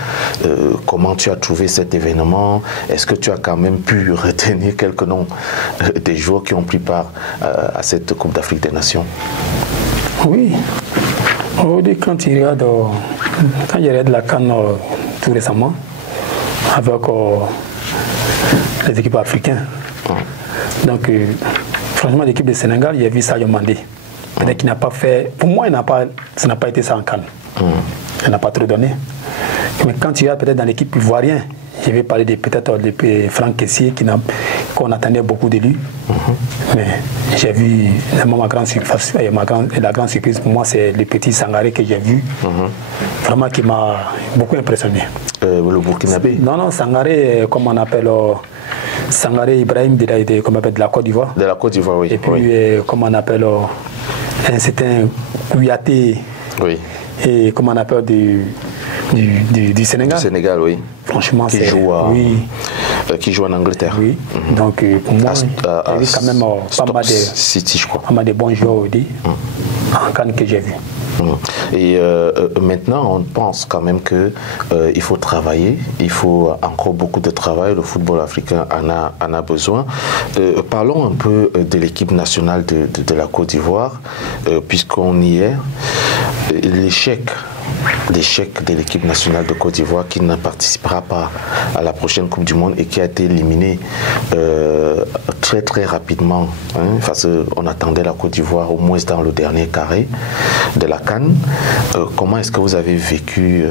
Comment tu as trouvé cet événement? Est-ce que tu as quand même pu retenir quelques noms des joueurs qui ont pris part à cette Coupe d'Afrique des Nations? Oui. Aujourd'hui, quand il regarde la CAN tout récemment, avec les équipes africaines, donc franchement, l'équipe du Sénégal, il y a vu Sadio Mané. Peut-être qu'il n'a pas fait, pour moi, ça n'a pas été ça en CAN. Il n'a pas trop donné. Mais quand tu regardes peut-être dans l'équipe ivoirienne, je vais parler peut-être de Franck Kessié qu'on attendait beaucoup de lui. Mais j'ai vu la grande surprise pour moi, c'est le petit Sangaré que j'ai vu. Vraiment qui m'a beaucoup impressionné. Le Burkinabé? Non, Sangaré, comme on appelle Sangaré Ibrahim de la Côte d'Ivoire. De la Côte d'Ivoire, oui. Et puis, comme on appelle un certain Kouyaté. Oui. Et comme on appelle du Sénégal. Du Sénégal, oui. Franchement, qui joue en Angleterre. Oui. Donc pour moi, il y a quand même pas mal de bons joueurs aujourd'hui en CAN que j'ai vu. Et maintenant, on pense quand même qu'il faut travailler, il faut encore beaucoup de travail. Le football africain en a besoin. Parlons un peu de l'équipe nationale de la Côte d'Ivoire, puisqu'on y est. L'échec de l'équipe nationale de Côte d'Ivoire qui ne participera pas à la prochaine Coupe du Monde et qui a été éliminée très très rapidement, parce qu'on attendait la Côte d'Ivoire au moins dans le dernier carré de la CAN. Comment est-ce que vous avez vécu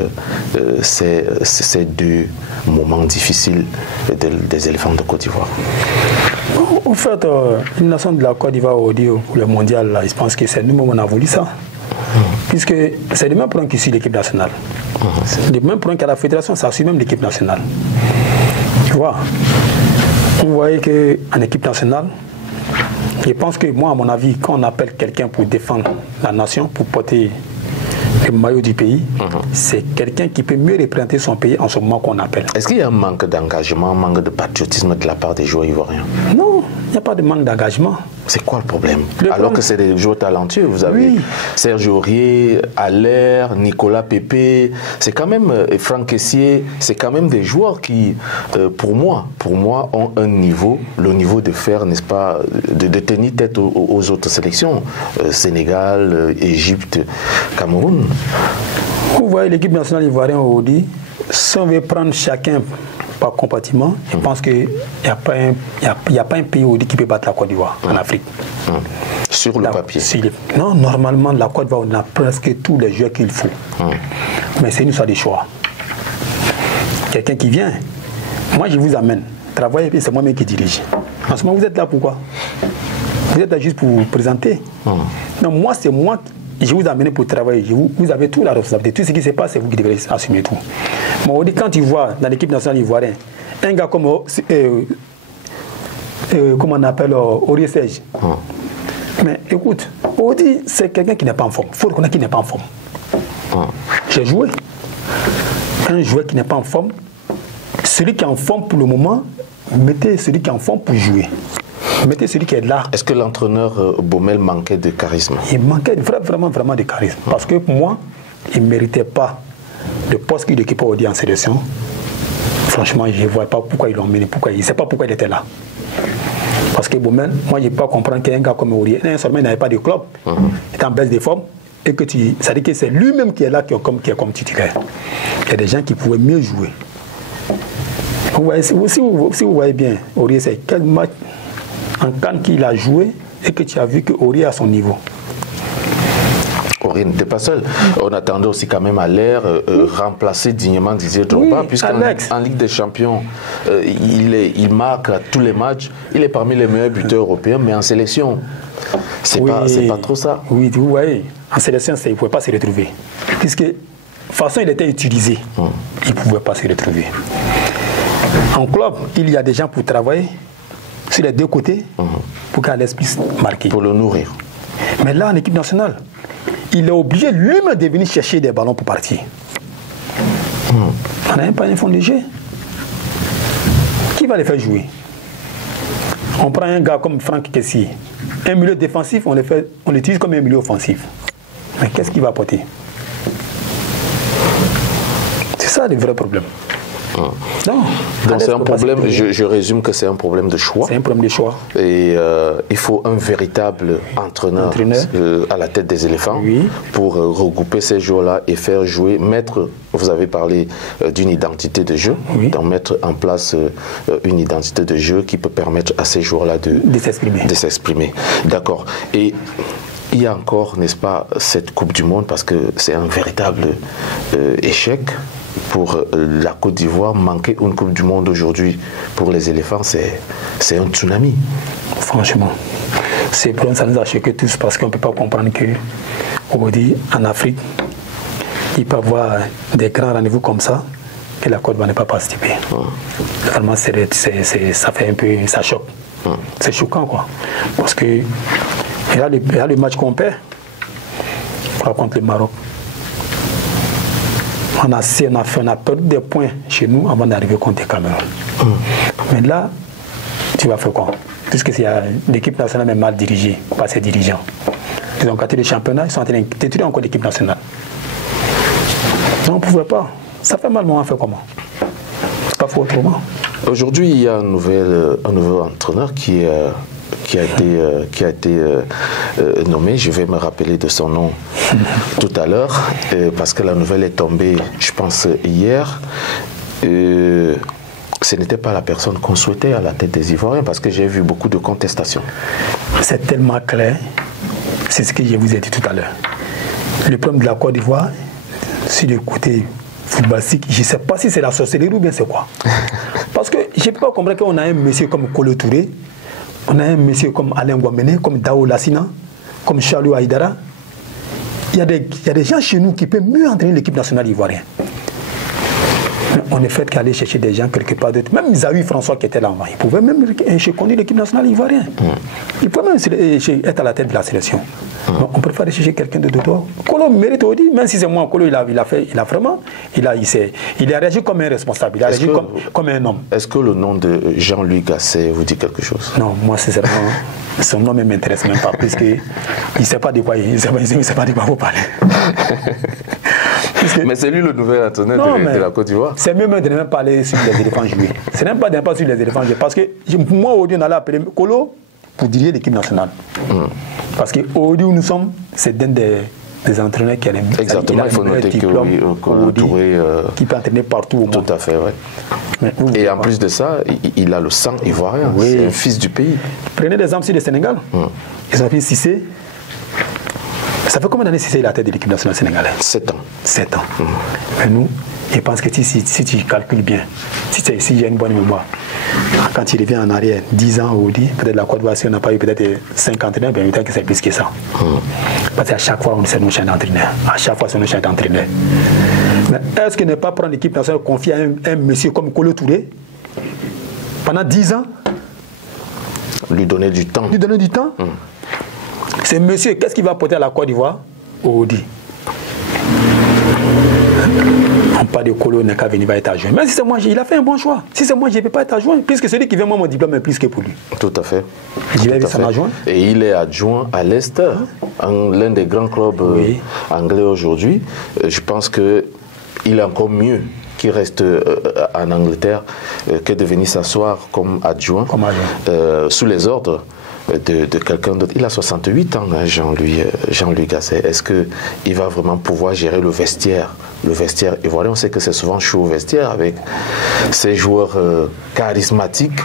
ces deux moments difficiles des éléphants de Côte d'Ivoire? En fait, une nation de la Côte d'Ivoire au le mondial, là, je pense que c'est nous-mêmes on a voulu ça. Puisque c'est le même point qui suit l'équipe nationale. Le même point qu'à la fédération, ça suit même l'équipe nationale. Tu vois, vous voyez qu'en équipe nationale, je pense que moi, à mon avis, quand on appelle quelqu'un pour défendre la nation, pour porter le maillot du pays, c'est quelqu'un qui peut mieux représenter son pays en ce moment qu'on appelle. Est-ce qu'il y a un manque d'engagement, un manque de patriotisme de la part des joueurs ivoiriens? Non, il n'y a pas de manque d'engagement. C'est quoi le problème? Alors que c'est des joueurs talentueux, vous avez Serge Aurier, Allaire, Nicolas Pépé, c'est quand même, Franck Kessié, c'est quand même des joueurs qui, pour moi, ont un niveau, le niveau de faire, n'est-ce pas, de tenir tête aux autres sélections, Sénégal, Égypte, Cameroun. Vous voyez l'équipe nationale ivoirienne aujourd'hui, si on veut prendre chacun par compartiment, je pense qu'il n'y a pas un pays aujourd'hui qui peut battre la Côte d'Ivoire en Afrique. Sur le papier. Non, normalement, la Côte d'Ivoire, on a presque tous les joueurs qu'il faut. Mais c'est une histoire de choix. Quelqu'un qui vient, moi je vous amène, travailler, c'est moi-même qui dirige. En ce moment, vous êtes là pourquoi? Vous êtes là juste pour vous présenter. Non, moi, c'est moi je vous ai amené pour travailler, vous avez toute la responsabilité. Tout ce qui se passe, c'est vous qui devez assumer tout. Mais on dit, quand tu vois dans l'équipe nationale ivoirienne, un gars comme, comment on appelle, Aurier Serge. Mais écoute, Audi, c'est quelqu'un qui n'est pas en forme. Il faut reconnaître qu'il n'est pas en forme. J'ai joué. Un joueur qui n'est pas en forme, celui qui est en forme pour le moment, mettez celui qui est en forme pour jouer. Mettez celui qui est là. Est-ce que l'entraîneur Baumel manquait de charisme? Il manquait vraiment de charisme. Parce que pour moi, il ne méritait pas le poste qu'il occupait Audi en sélection. Franchement, je ne vois pas pourquoi ils l'ont emmené. Il ne sait pas pourquoi il était là. Parce que Baumel, moi, je ne peux pas comprendre qu'un gars comme Aurier, seulement il n'avait pas de club, il était en baisse de forme, et que ça dit que c'est lui-même qui est là, qui est comme titulaire. Il y a des gens qui pouvaient mieux jouer. Vous voyez, si vous voyez bien, Aurier, c'est quel match en Cannes qu'il a joué et que tu as vu que Aurier a son niveau. Aurier n'était pas seul. On attendait aussi quand même à l'air remplacer dignement Didier Drogba, puisqu'en Ligue des Champions, il marque à tous les matchs. Il est parmi les meilleurs buteurs européens, mais en sélection, c'est pas trop ça. Oui, vous voyez, en sélection, il ne pouvait pas se retrouver. Puisque, de toute façon, il était utilisé. Il ne pouvait pas se retrouver. En club, il y a des gens pour travailler sur les deux côtés pour qu'il puisse marquer. Pour le nourrir. Mais là, en équipe nationale, il est obligé lui-même de venir chercher des ballons pour partir. On n'a même pas un fond de jeu. Qui va les faire jouer? On prend un gars comme Franck Kessie, un milieu défensif, on l'utilise comme un milieu offensif. Mais qu'est-ce qu'il va apporter? C'est ça le vrai problème. Non. Donc c'est un problème, je résume que c'est un problème de choix. C'est un problème de choix. Et il faut un véritable entraîneur. À la tête des éléphants pour regrouper ces joueurs-là et faire jouer, vous avez parlé d'une identité de jeu, donc mettre en place une identité de jeu qui peut permettre à ces joueurs-là de s'exprimer. D'accord. Et il y a encore, n'est-ce pas, cette Coupe du Monde, parce que c'est un véritable échec pour la Côte d'Ivoire. Manquer une Coupe du Monde aujourd'hui pour les éléphants, c'est un tsunami. Franchement, ces problèmes, ça nous a choqués tous parce qu'on ne peut pas comprendre qu'aujourd'hui, en Afrique, il peut y avoir des grands rendez-vous comme ça et la Côte d'Ivoire n'est pas participer. Vraiment, ça fait un peu, ça choque. C'est choquant, quoi. Parce que il y a le match qu'on perd contre le Maroc. On a perdu des points chez nous avant d'arriver contre le Cameroun. Mais là, tu vas faire quoi? Puisque l'équipe nationale est mal dirigée par ses dirigeants. Ils ont gâté le championnat, ils sont en train de détruire encore l'équipe nationale. Non, on ne pouvait pas. Ça fait mal, mais on fait comment? C'est pas faux autrement. Aujourd'hui, il y a un nouveau entraîneur qui a été nommé. Je vais me rappeler de son nom tout à l'heure, parce que la nouvelle est tombée, je pense, hier. Ce n'était pas la personne qu'on souhaitait à la tête des Ivoiriens, parce que j'ai vu beaucoup de contestations. C'est tellement clair, c'est ce que je vous ai dit tout à l'heure. Le problème de la Côte d'Ivoire, sur le côté footballistique, je ne sais pas si c'est la sorcellerie ou bien c'est quoi. Parce que je ne peux pas comprendre qu'on a un monsieur comme Kolo Touré, on a un monsieur comme Alain Guamene, comme Dao Lassina, comme Charles Haïdara. Il y a des gens chez nous qui peuvent mieux entraîner l'équipe nationale ivoirienne. Mais on est fait qu'aller chercher des gens quelque part d'autre. Même Zawi François qui était là avant, il pouvait même conduire l'équipe nationale ivoirienne. Il pouvait même être à la tête de la sélection. Donc on préfère aller chercher quelqu'un de dehors. Kolo mérite aussi, même si c'est moi, Kolo il a réagi comme un responsable, il a réagi comme un homme. Est-ce que le nom de Jean-Louis Gasset vous dit quelque chose? Non, moi sincèrement, son nom ne m'intéresse même pas, puisque il ne sait pas de quoi vous parlez. Mais c'est lui le nouvel entraîneur de la Côte d'Ivoire. C'est mieux de ne même pas aller sur les éléphants jouer. C'est même pas de ne pas sur les éléphants jouer. Parce que moi, aujourd'hui, on allait appeler Kolo pour diriger l'équipe nationale. Parce qu'aujourd'hui où nous sommes, c'est d'un des entraîneurs qui a exactement, il faut noter que Touré qui peut entraîner partout au monde. Tout à fait, oui. Et en plus de ça, il a le sang ivoirien. C'est un fils du pays. Prenez l'exemple sur le Sénégal. Ils ont fait Cissé. Ça fait combien d'années que c'est la tête de l'équipe nationale sénégalaise? 7 ans. 7 ans. Mais nous, je pense que si tu calcules bien, si j'ai une bonne mémoire, quand il revient en arrière, 10 ans au dit, peut-être la Côte d'Ivoire, si on n'a pas eu peut-être 50 ans, peut-être que c'est plus que ça. Parce qu'à chaque fois, on sait nos chaînes d'entraîneurs. À chaque fois, c'est nos chaînes d'entraîneurs. Mais est-ce que ne pas prendre l'équipe nationale, confier à un monsieur comme Kolo Touré, pendant 10 ans, lui donner du temps. Lui donner du temps. Ce monsieur, qu'est-ce qu'il va apporter à la Côte d'Ivoire? Audi. On parle de Kolo, n'a qu'à venir, va être adjoint. Mais si c'est moi, il a fait un bon choix. Si c'est moi, je ne peux pas être adjoint, puisque celui qui vient, moi, mon diplôme est plus que pour lui. Tout à fait. Je vais être son adjoint. Et il est adjoint à Leicester, l'un des grands clubs anglais aujourd'hui. Je pense qu'il est encore mieux qu'il reste en Angleterre que de venir s'asseoir comme adjoint, sous les ordres de quelqu'un d'autre. Il a 68 ans, hein, Jean-Louis Gasset. Est-ce qu'il va vraiment pouvoir gérer le vestiaire ivoirien? On sait que c'est souvent chaud au vestiaire avec ces joueurs charismatiques,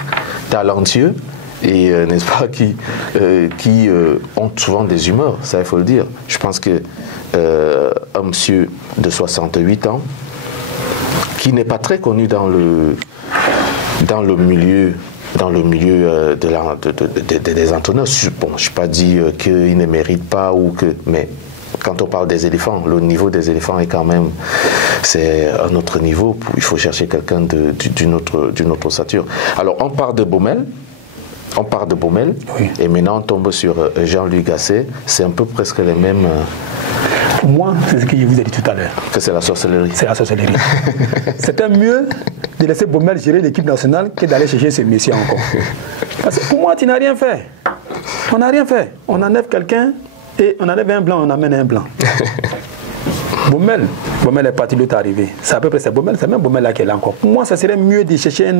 talentueux et n'est-ce pas, qui ont souvent des humeurs, ça il faut le dire. Je pense que un monsieur de 68 ans qui n'est pas très connu dans le milieu des entraîneurs. Bon, je n'ai pas dit qu'il ne mérite pas mais quand on parle des éléphants, le niveau des éléphants est quand même, c'est un autre niveau. Il faut chercher quelqu'un d'une autre ossature. Alors on part de Baumel. Et maintenant on tombe sur Jean-Louis Gasset. C'est un peu presque les mêmes. Pour moi, c'est ce que je vous ai dit tout à l'heure. Que c'est la sorcellerie. C'est la sorcellerie. C'était mieux de laisser Baumel gérer l'équipe nationale que d'aller chercher ce monsieur encore. Parce que pour moi, tu n'as rien fait. On n'a rien fait. On enlève quelqu'un et on enlève un blanc, on amène un blanc. Baumel est parti, l'autre est arrivé. C'est à peu près c'est Baumel, c'est même Baumel là qui est là encore. Pour moi, ça serait mieux de chercher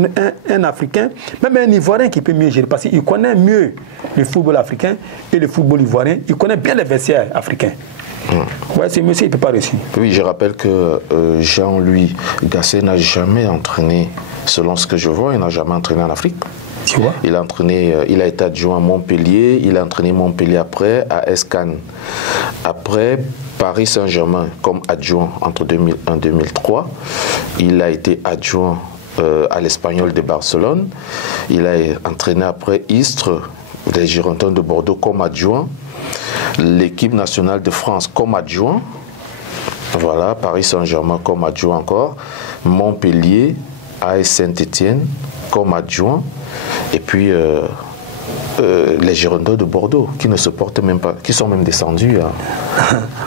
un Africain, même un Ivoirien qui peut mieux gérer, parce qu'il connaît mieux le football africain et le football ivoirien. Il connaît bien les vestiaires africains. Ouais, ce monsieur, il ne peut pas réussir. Oui, je rappelle que Jean-Louis Gasset n'a jamais entraîné, selon ce que je vois, il n'a jamais entraîné en Afrique. Tu vois? Il a été adjoint à Montpellier, il a entraîné Montpellier après, à Escannes. Après, Paris Saint-Germain comme adjoint entre 2001 et 2003. Il a été adjoint à l'Espagnol de Barcelone. Il a entraîné après Istres, les Girondins de Bordeaux comme adjoint. L'équipe nationale de France comme adjoint. Voilà, Paris Saint-Germain comme adjoint encore. Montpellier, AS Saint-Étienne comme adjoint. Et puis les Girondins de Bordeaux qui ne se portent même pas, qui sont même descendus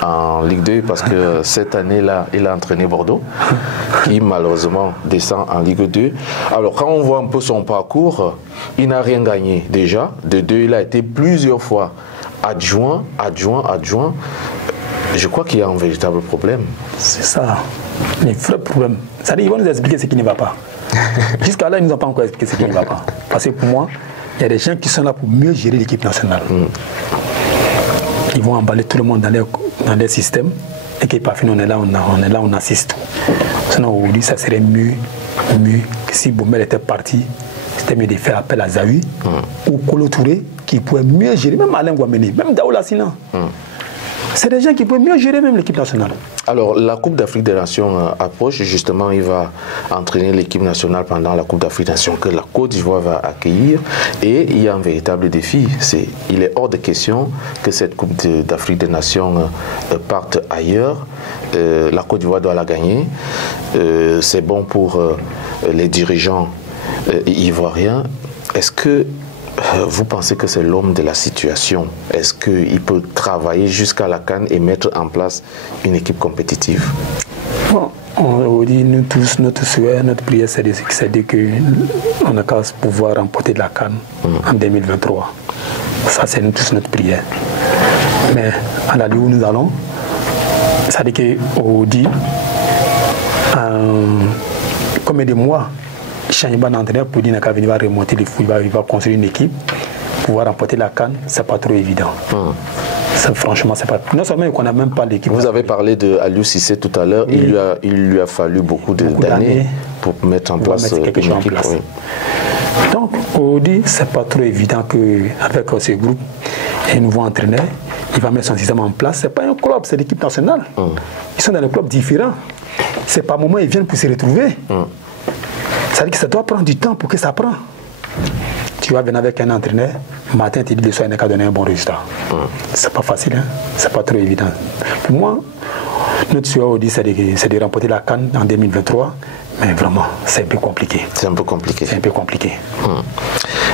en Ligue 2 parce que cette année-là, il a entraîné Bordeaux qui malheureusement descend en Ligue 2. Alors quand on voit un peu son parcours, il n'a rien gagné déjà. De deux, il a été plusieurs fois adjoint. Je crois qu'il y a un véritable problème. C'est ça, les vrais problèmes. C'est-à-dire, ils vont nous expliquer ce qui ne va pas. Jusqu'à là, ils ne nous ont pas encore expliqué ce qui ne va pas. Parce que pour moi, il y a des gens qui sont là pour mieux gérer l'équipe nationale. Ils vont emballer tout le monde dans leur système. Et que par fin, on est là, on assiste. Sinon, aujourd'hui, ça serait mieux que si Baumel était parti, c'était mieux de faire appel à Zawi ou Kolo Touré, qui pourrait mieux gérer, même Alain Guameni, même Daoula Sina. C'est des gens qui peuvent mieux gérer même l'équipe nationale. Alors, la Coupe d'Afrique des Nations approche. Justement, il va entraîner l'équipe nationale pendant la Coupe d'Afrique des Nations que la Côte d'Ivoire va accueillir. Et il y a un véritable défi. Il est hors de question que cette Coupe d'Afrique des Nations parte ailleurs. La Côte d'Ivoire doit la gagner. C'est bon pour les dirigeants ivoiriens. Est-ce que vous pensez que c'est l'homme de la situation? Est-ce qu'il peut travailler jusqu'à la CAN et mettre en place une équipe compétitive? Bon, on dit, nous tous, notre souhait, notre prière, c'est qu'on a qu'à pouvoir remporter la CAN en 2023. Ça, c'est tous notre prière. Mais à la lieu où nous allons, ça dit qu'on dit, combien de mois, changement d'entraîneur pour dire qu'il va remonter les fouilles, il va construire une équipe, pouvoir remporter la CAN, c'est pas trop évident. Franchement, c'est pas. Non seulement qu'on n'a même pas l'équipe. Vous avez parlé de Aliou Cissé tout à l'heure. Il lui a fallu beaucoup d'années pour mettre en place une équipe. Oui. Donc, on dit c'est pas trop évident qu'avec ce groupe, un nouveau entraîneur, il va mettre son système en place. Ce n'est pas un club, c'est l'équipe nationale. Ils sont dans des clubs différents. C'est par moment ils viennent pour se retrouver. Ça veut dire que ça doit prendre du temps pour que ça prenne. Tu vas venir avec un entraîneur, matin tu dis le soir il n'a qu'à donner un bon résultat. C'est pas facile, hein? C'est pas trop évident. Pour moi, notre souhait au dit c'est de remporter la CAN en 2023, mais vraiment c'est un peu compliqué. C'est un peu compliqué. C'est un peu compliqué.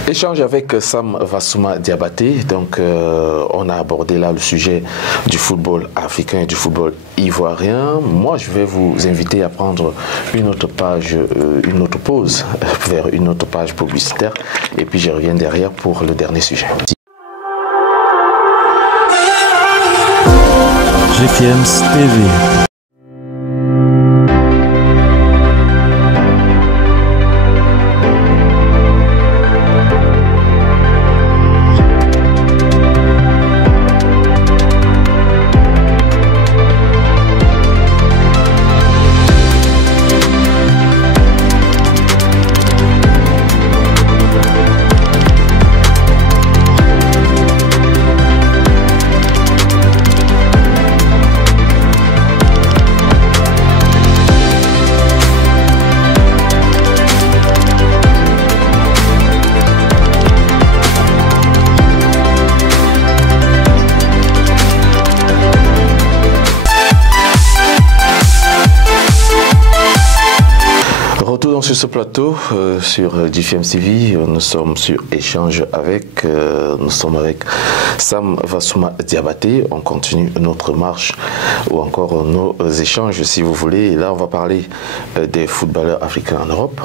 Échange avec Sam Vassouma Diabaté. Donc, on a abordé là le sujet du football africain et du football ivoirien. Moi, je vais vous inviter à prendre une autre page, une autre pause vers une autre page publicitaire. Et puis, je reviens derrière pour le dernier sujet. GFIEMS TV. Sur ce plateau, sur GFIEMS TV, nous sommes sur Échange avec, nous sommes avec Sam Vassouma Diabaté. On continue notre marche ou encore nos échanges si vous voulez. Et là, on va parler des footballeurs africains en Europe.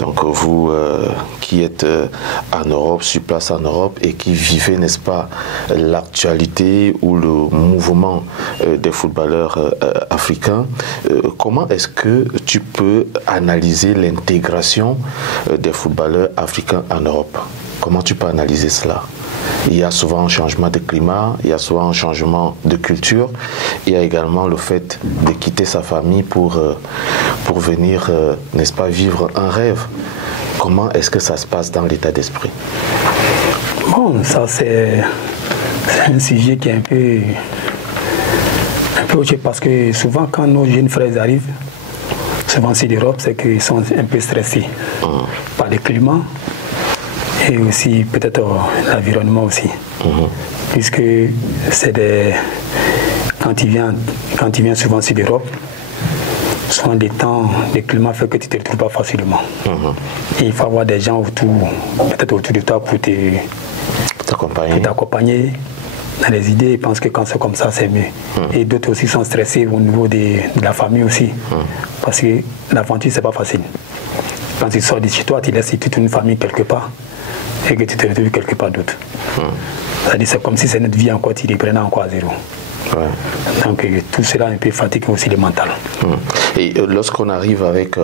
Donc vous qui êtes en Europe, sur place en Europe et qui vivez, n'est-ce pas, l'actualité ou le mouvement des footballeurs africains, comment est-ce que tu peux analyser l'intégration des footballeurs africains en Europe? Comment tu peux analyser cela? Il y a souvent un changement de climat, il y a souvent un changement de culture, il y a également le fait de quitter sa famille pour venir, n'est-ce pas, vivre un rêve. Comment est-ce que ça se passe dans l'état d'esprit? Bon, ça c'est un sujet qui est un peu autre, parce que souvent quand nos jeunes frères arrivent, souvent c'est l'Europe, c'est qu'ils sont un peu stressés par le climat et aussi peut-être l'environnement aussi. Puisque c'est des... Quand ils viennent souvent sur l'Europe, souvent le climat fait que tu ne te retrouves pas facilement. Et il faut avoir des gens peut-être autour de toi pour t'accompagner dans les idées. Ils pensent que quand c'est comme ça, c'est mieux. Et d'autres aussi sont stressés au niveau de la famille aussi. Parce que l'aventure, c'est pas facile. Quand tu sors de chez toi, tu laisses toute une famille quelque part et que tu te retrouves quelque part d'autre. C'est-à-dire c'est comme si c'est notre vie encore, tu reprenais encore à zéro. Donc tout cela un peu fatigue aussi le mental. Et lorsqu'on arrive avec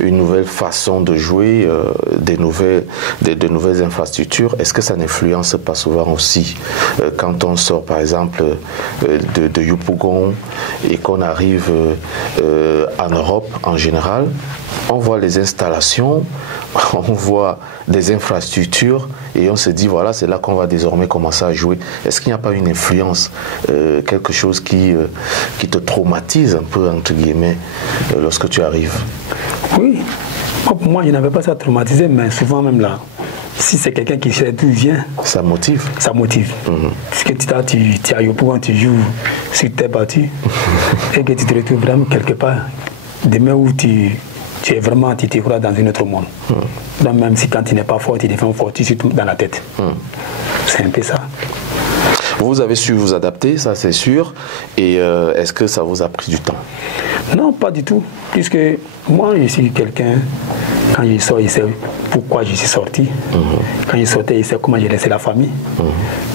une nouvelle façon de jouer, de nouvelles infrastructures, est-ce que ça n'influence pas souvent aussi quand on sort par exemple de Yopougon et qu'on arrive en Europe en général, on voit les installations, on voit des infrastructures et on se dit voilà, c'est là qu'on va désormais commencer à jouer. Est-ce qu'il n'y a pas une influence, quelque chose qui te traumatise un peu entre guillemets lorsque tu arrives? Oui, pour moi je n'avais pas ça traumatisé, mais souvent même là, si c'est quelqu'un qui sait d'où il vient, ça motive. Ça motive. Parce que tu es à Yopougon, tu joues sur tes battus et que tu te retrouves vraiment quelque part demain où tu es vraiment, tu te crois dans un autre monde. Donc même si quand tu n'es pas fort, tu deviens fort, tu es dans la tête. C'est un peu ça. Vous avez su vous adapter, ça c'est sûr. Et est-ce que ça vous a pris du temps? Non, pas du tout. Puisque moi, je suis quelqu'un, quand je sors, il sait pourquoi je suis sorti. Quand je sortais, il sait comment j'ai laissé la famille.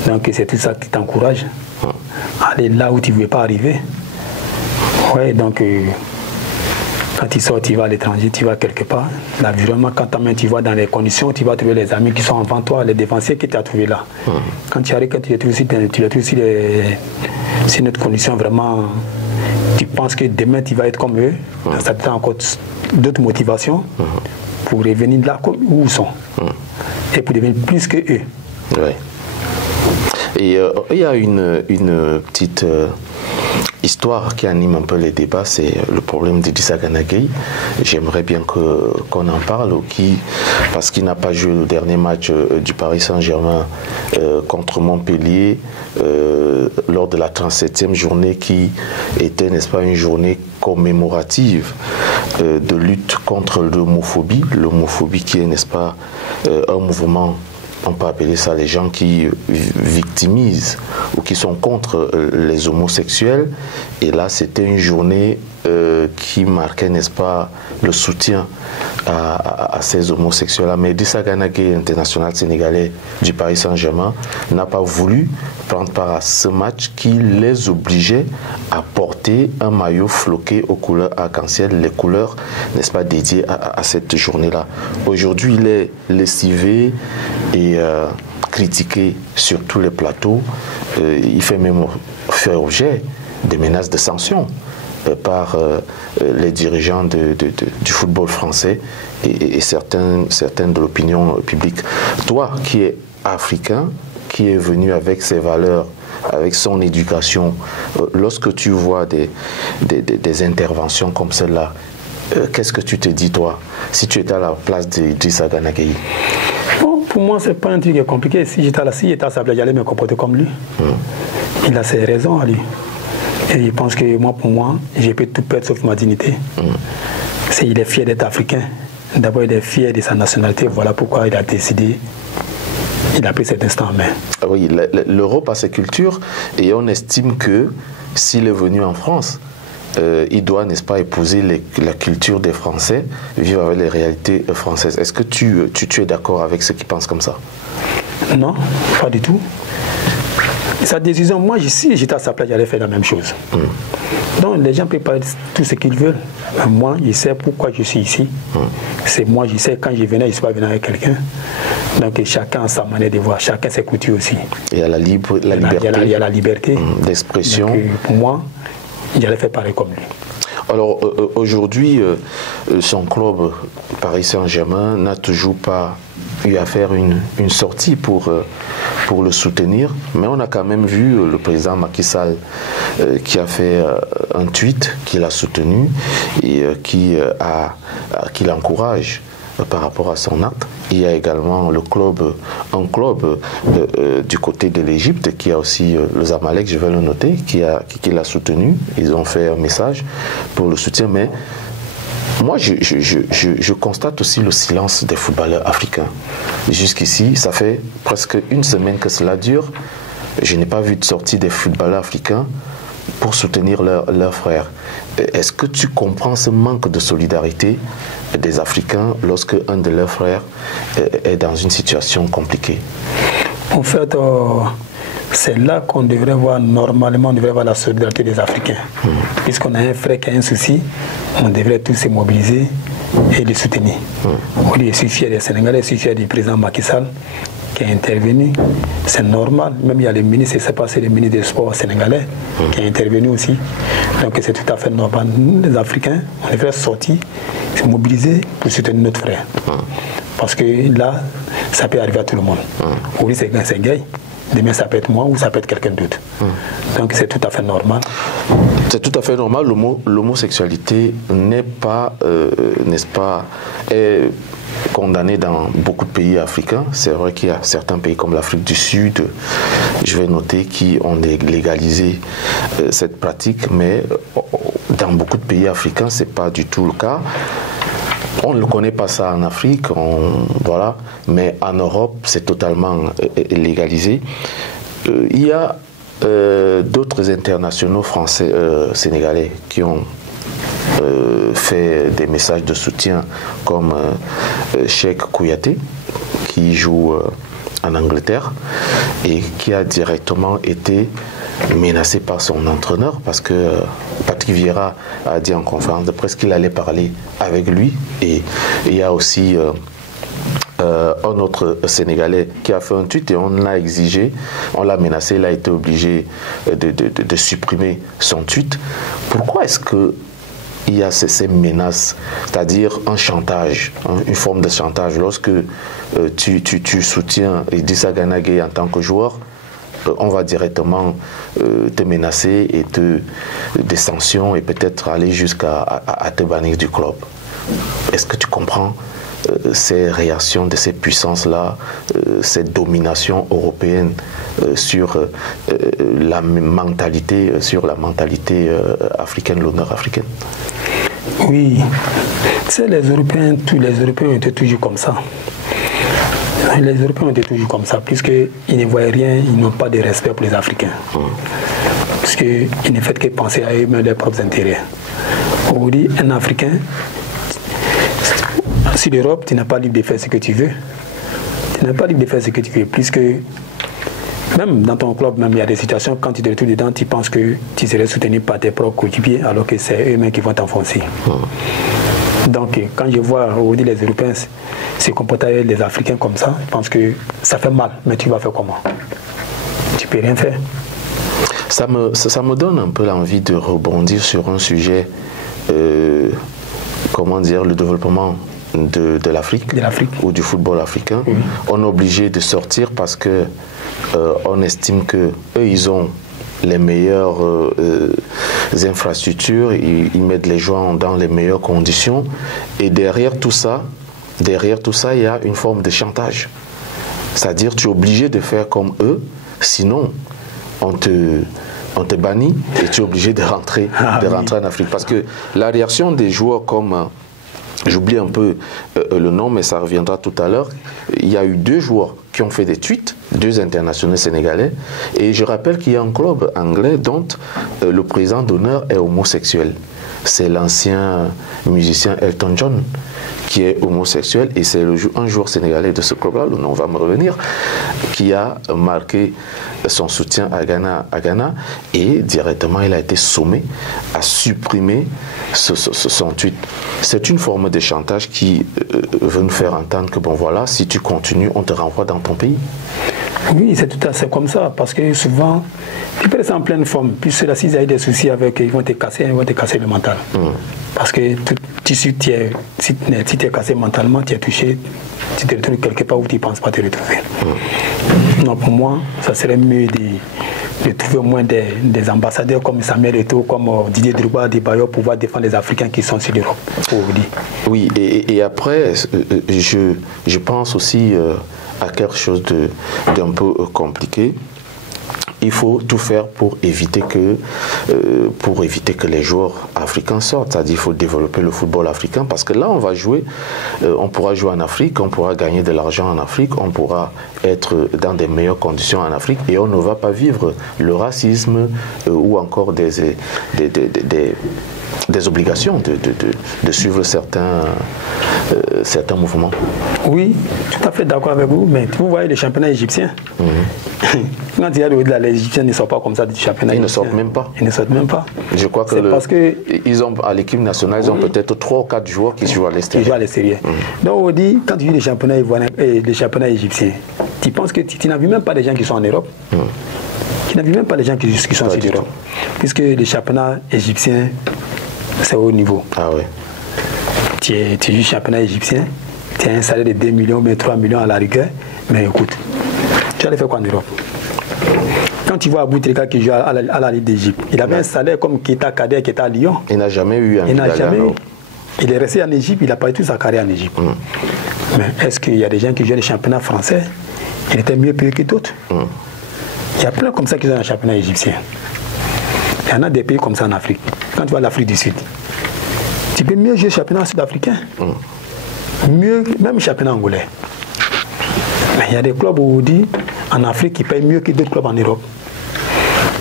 Donc c'est tout ça qui t'encourage à aller là où tu ne veux pas arriver. Ouais, donc quand tu sors, tu vas à l'étranger, tu vas quelque part. L'environnement, quand tu vas dans les conditions, tu vas trouver les amis qui sont avant toi, les défenseurs que tu as trouvés là. Quand tu arrives, tu es aussi c'est notre condition vraiment. Tu penses que demain tu vas être comme eux, ça te donne encore d'autres motivations pour revenir là où ils sont et pour devenir plus que eux. Ouais. Et il y a une petite histoire qui anime un peu les débats, c'est le problème d'Idrissa Gana Gueye. J'aimerais bien qu'on en parle, parce qu'il n'a pas joué le dernier match du Paris Saint-Germain contre Montpellier lors de la 37e journée qui était, n'est-ce pas, une journée commémorative de lutte contre l'homophobie. L'homophobie qui est, n'est-ce pas, un mouvement, on peut appeler ça les gens qui victimisent ou qui sont contre les homosexuels. Et là, c'était une journée qui marquait, n'est-ce pas, le soutien à ces homosexuels-là. Mais Idrissa Gana Gueye, international sénégalais du Paris Saint-Germain, n'a pas voulu prendre part à ce match qui les obligeait à porter un maillot floqué aux couleurs arc-en-ciel, les couleurs, n'est-ce pas, dédiées à cette journée-là. Aujourd'hui, il est lessivé et critiqué sur tous les plateaux. Il fait même faire objet des menaces de sanctions par les dirigeants du football français et certains de l'opinion publique. Toi, qui es africain, qui est venu avec ses valeurs, avec son éducation, lorsque tu vois des interventions comme celle-là, qu'est-ce que tu te dis, toi, si tu étais à la place d'Idrissa Gana Gueye? Pour moi, c'est pas un truc compliqué. Si j'étais à sa place, j'allais me comporter comme lui. Il a ses raisons à lui. Et je pense que pour moi, j'ai pu tout perdre sauf ma dignité. Il est fier d'être africain. D'abord, il est fier de sa nationalité. Voilà pourquoi il a décidé. Il a pris cet instant en main. Oui, l'Europe a ses cultures et on estime que s'il est venu en France, il doit, n'est-ce pas, épouser la culture des Français, vivre avec les réalités françaises. Est-ce que tu es d'accord avec ceux qui pensent comme ça? Non, pas du tout. Sa décision, moi, si j'étais à sa place, j'allais faire la même chose. Donc, les gens peuvent parler tout ce qu'ils veulent. Moi, je sais pourquoi je suis ici. C'est moi, je sais, quand je venais, je ne suis pas venu avec quelqu'un. Donc, chacun a sa manière de voir, chacun ses coutumes aussi. Il y a la liberté. Il y a la liberté d'expression. Pour moi, j'allais faire pareil comme lui. Alors, aujourd'hui, son club, Paris Saint-Germain, n'a toujours pas eu à faire une sortie pour le soutenir, mais on a quand même vu le président Macky Sall qui a fait un tweet qui l'a soutenu et qui l'encourage par rapport à son acte. Il y a également un club du côté de l'Égypte qui a aussi le Zamalek, je vais le noter, qui l'a soutenu. Ils ont fait un message pour le soutien, mais moi, je constate aussi le silence des footballeurs africains. Jusqu'ici, ça fait presque une semaine que cela dure. Je n'ai pas vu de sortie des footballeurs africains pour soutenir leurs frères. Est-ce que tu comprends ce manque de solidarité des Africains lorsque un de leurs frères est dans une situation compliquée? En fait, c'est là qu'on devrait voir, normalement, on devrait voir la solidarité des Africains. Puisqu'on a un frère qui a un souci, on devrait tous se mobiliser et les soutenir. Je suis fier des Sénégalais, je suis fier du président Macky Sall qui est intervenu. C'est normal. Même il y a les ministres, c'est passé les ministres des Sports sénégalais qui est intervenu aussi. Donc c'est tout à fait normal. Nous, les Africains, on devrait sortir, se mobiliser pour soutenir notre frère. Parce que là, ça peut arriver à tout le monde. Oui, c'est gay. Demain, ça peut être moi ou ça peut être quelqu'un d'autre. Donc, c'est tout à fait normal. C'est tout à fait normal. L'homosexualité n'est pas, n'est-ce pas, est condamnée dans beaucoup de pays africains. C'est vrai qu'il y a certains pays comme l'Afrique du Sud, je vais noter, qui ont légalisé cette pratique, mais dans beaucoup de pays africains, ce n'est pas du tout le cas. On ne connaît pas ça en Afrique, voilà, mais en Europe, c'est totalement légalisé. Il y a d'autres internationaux français, sénégalais, qui ont fait des messages de soutien, comme Cheikh Kouyaté, qui joue en Angleterre, et qui a directement été menacé par son entraîneur parce que Patrick Vieira a dit en conférence de presse qu'il allait parler avec lui. Et il y a aussi un autre Sénégalais qui a fait un tweet et on l'a exigé, on l'a menacé, il a été obligé de supprimer son tweet. Pourquoi est-ce que il y a ces menaces, c'est-à-dire un chantage, une forme de chantage lorsque tu soutiens Idrissa Gana Gueye en tant que joueur? on va directement te menacer et des sanctions et peut-être aller jusqu'à te bannir du club. Est-ce que tu comprends ces réactions de ces puissances-là, cette domination européenne sur la mentalité africaine, l'honneur africain? Oui, c'est les Européens, tous les Européens ont été toujours comme ça. Les Européens ont été toujours comme ça, puisqu'ils ne voient rien, ils n'ont pas de respect pour les Africains. Puisqu'ils ne font que penser à eux-mêmes leurs propres intérêts. Aujourd'hui, un Africain, si l'Europe, tu n'es pas libre de faire ce que tu veux. Tu n'es pas libre de faire ce que tu veux, puisque même dans ton club, même, il y a des situations, quand tu te retrouves dedans, tu penses que tu serais soutenu par tes propres coéquipiers, alors que c'est eux-mêmes qui vont t'enfoncer. Donc, quand je vois aujourd'hui les Européens se comporter avec les Africains comme ça, je pense que ça fait mal, mais tu vas faire comment? Tu peux rien faire. Ça me donne un peu l'envie de rebondir sur un sujet, comment dire, le développement de l'Afrique ou du football africain. Oui. On est obligé de sortir parce que on estime que eux, ils ont les meilleures infrastructures, ils mettent les joueurs dans les meilleures conditions, et derrière tout ça, il y a une forme de chantage. C'est-à-dire, tu es obligé de faire comme eux, sinon on te bannit et tu es obligé de rentrer en Afrique. Parce que la réaction des joueurs comme... J'oublie un peu le nom, mais ça reviendra tout à l'heure. Il y a eu 2 joueurs qui ont fait des tweets, 2 internationaux sénégalais. Et je rappelle qu'il y a un club anglais dont le président d'honneur est homosexuel. C'est l'ancien musicien Elton John qui est homosexuel, et c'est un joueur sénégalais de ce club-là, le nom va me revenir, qui a marqué son soutien à Ghana, et directement il a été sommé à supprimer son tweet. C'est une forme de chantage qui veut nous faire entendre que bon voilà, si tu continues, on te renvoie dans ton pays. Oui, c'est tout à fait comme ça, parce que souvent, tu peux rester en pleine forme, puis ceux-là, s'ils ont des soucis avec, ils vont te casser le mental. Parce que si tu es cassé mentalement, tu es touché, tu te retrouves quelque part où tu ne penses pas te retrouver. Donc pour moi, ça serait mieux de trouver au moins des ambassadeurs comme Samuel Eto'o, comme Didier Drogba, Adebayor, pour pouvoir défendre les Africains qui sont sur l'Europe. Oui, et après, je pense aussi à quelque chose d'un peu compliqué. Il faut tout faire pour éviter que les joueurs africains sortent. C'est-à-dire qu'il faut développer le football africain, parce que là, on va jouer, on pourra jouer en Afrique, on pourra gagner de l'argent en Afrique, on pourra être dans des meilleures conditions en Afrique, et on ne va pas vivre le racisme ou encore des obligations de suivre certains mouvements. Oui, tout à fait d'accord avec vous, mais vous voyez les championnats égyptiens. Quand il y a les Égyptiens ne sortent pas comme ça du championnat. Ils ne sortent même pas. Ils ne sortent même pas. Je crois que ils ont à l'équipe nationale, ils ont peut-être 3 ou 4 joueurs qui jouent à l'extérieur. Qui jouent à l'extérieur. Donc on dit, quand tu vis les championnats égyptiens, tu penses que tu n'as vu même pas des gens qui sont en Europe. Tu n'as vu même pas les gens qui sont en Europe. Puisque les championnats égyptiens, c'est au haut niveau. Ah oui. Tu joues championnat égyptien, tu as un salaire de 2 millions, mais 3 millions à la rigueur, mais écoute, tu allais faire quoi en Europe? Quand tu vois Aboutrika qui joue à la Ligue d'Égypte, il avait un salaire comme Keita Kader qui était à Lyon. Il n'a jamais eu un salaire. Il est resté en Égypte, il n'a pas eu toute sa carrière en Égypte. Mais est-ce qu'il y a des gens qui jouent les championnats français? Il était mieux payé que d'autres. Il y a plein comme ça qui jouent dans le championnat égyptien. Il y en a des pays comme ça en Afrique. Quand tu vois l'Afrique du Sud, tu peux mieux jouer le championnat sud-africain. Mieux, même le championnat angolais. Mais il y a des clubs aujourd'hui en Afrique qui payent mieux que d'autres clubs en Europe.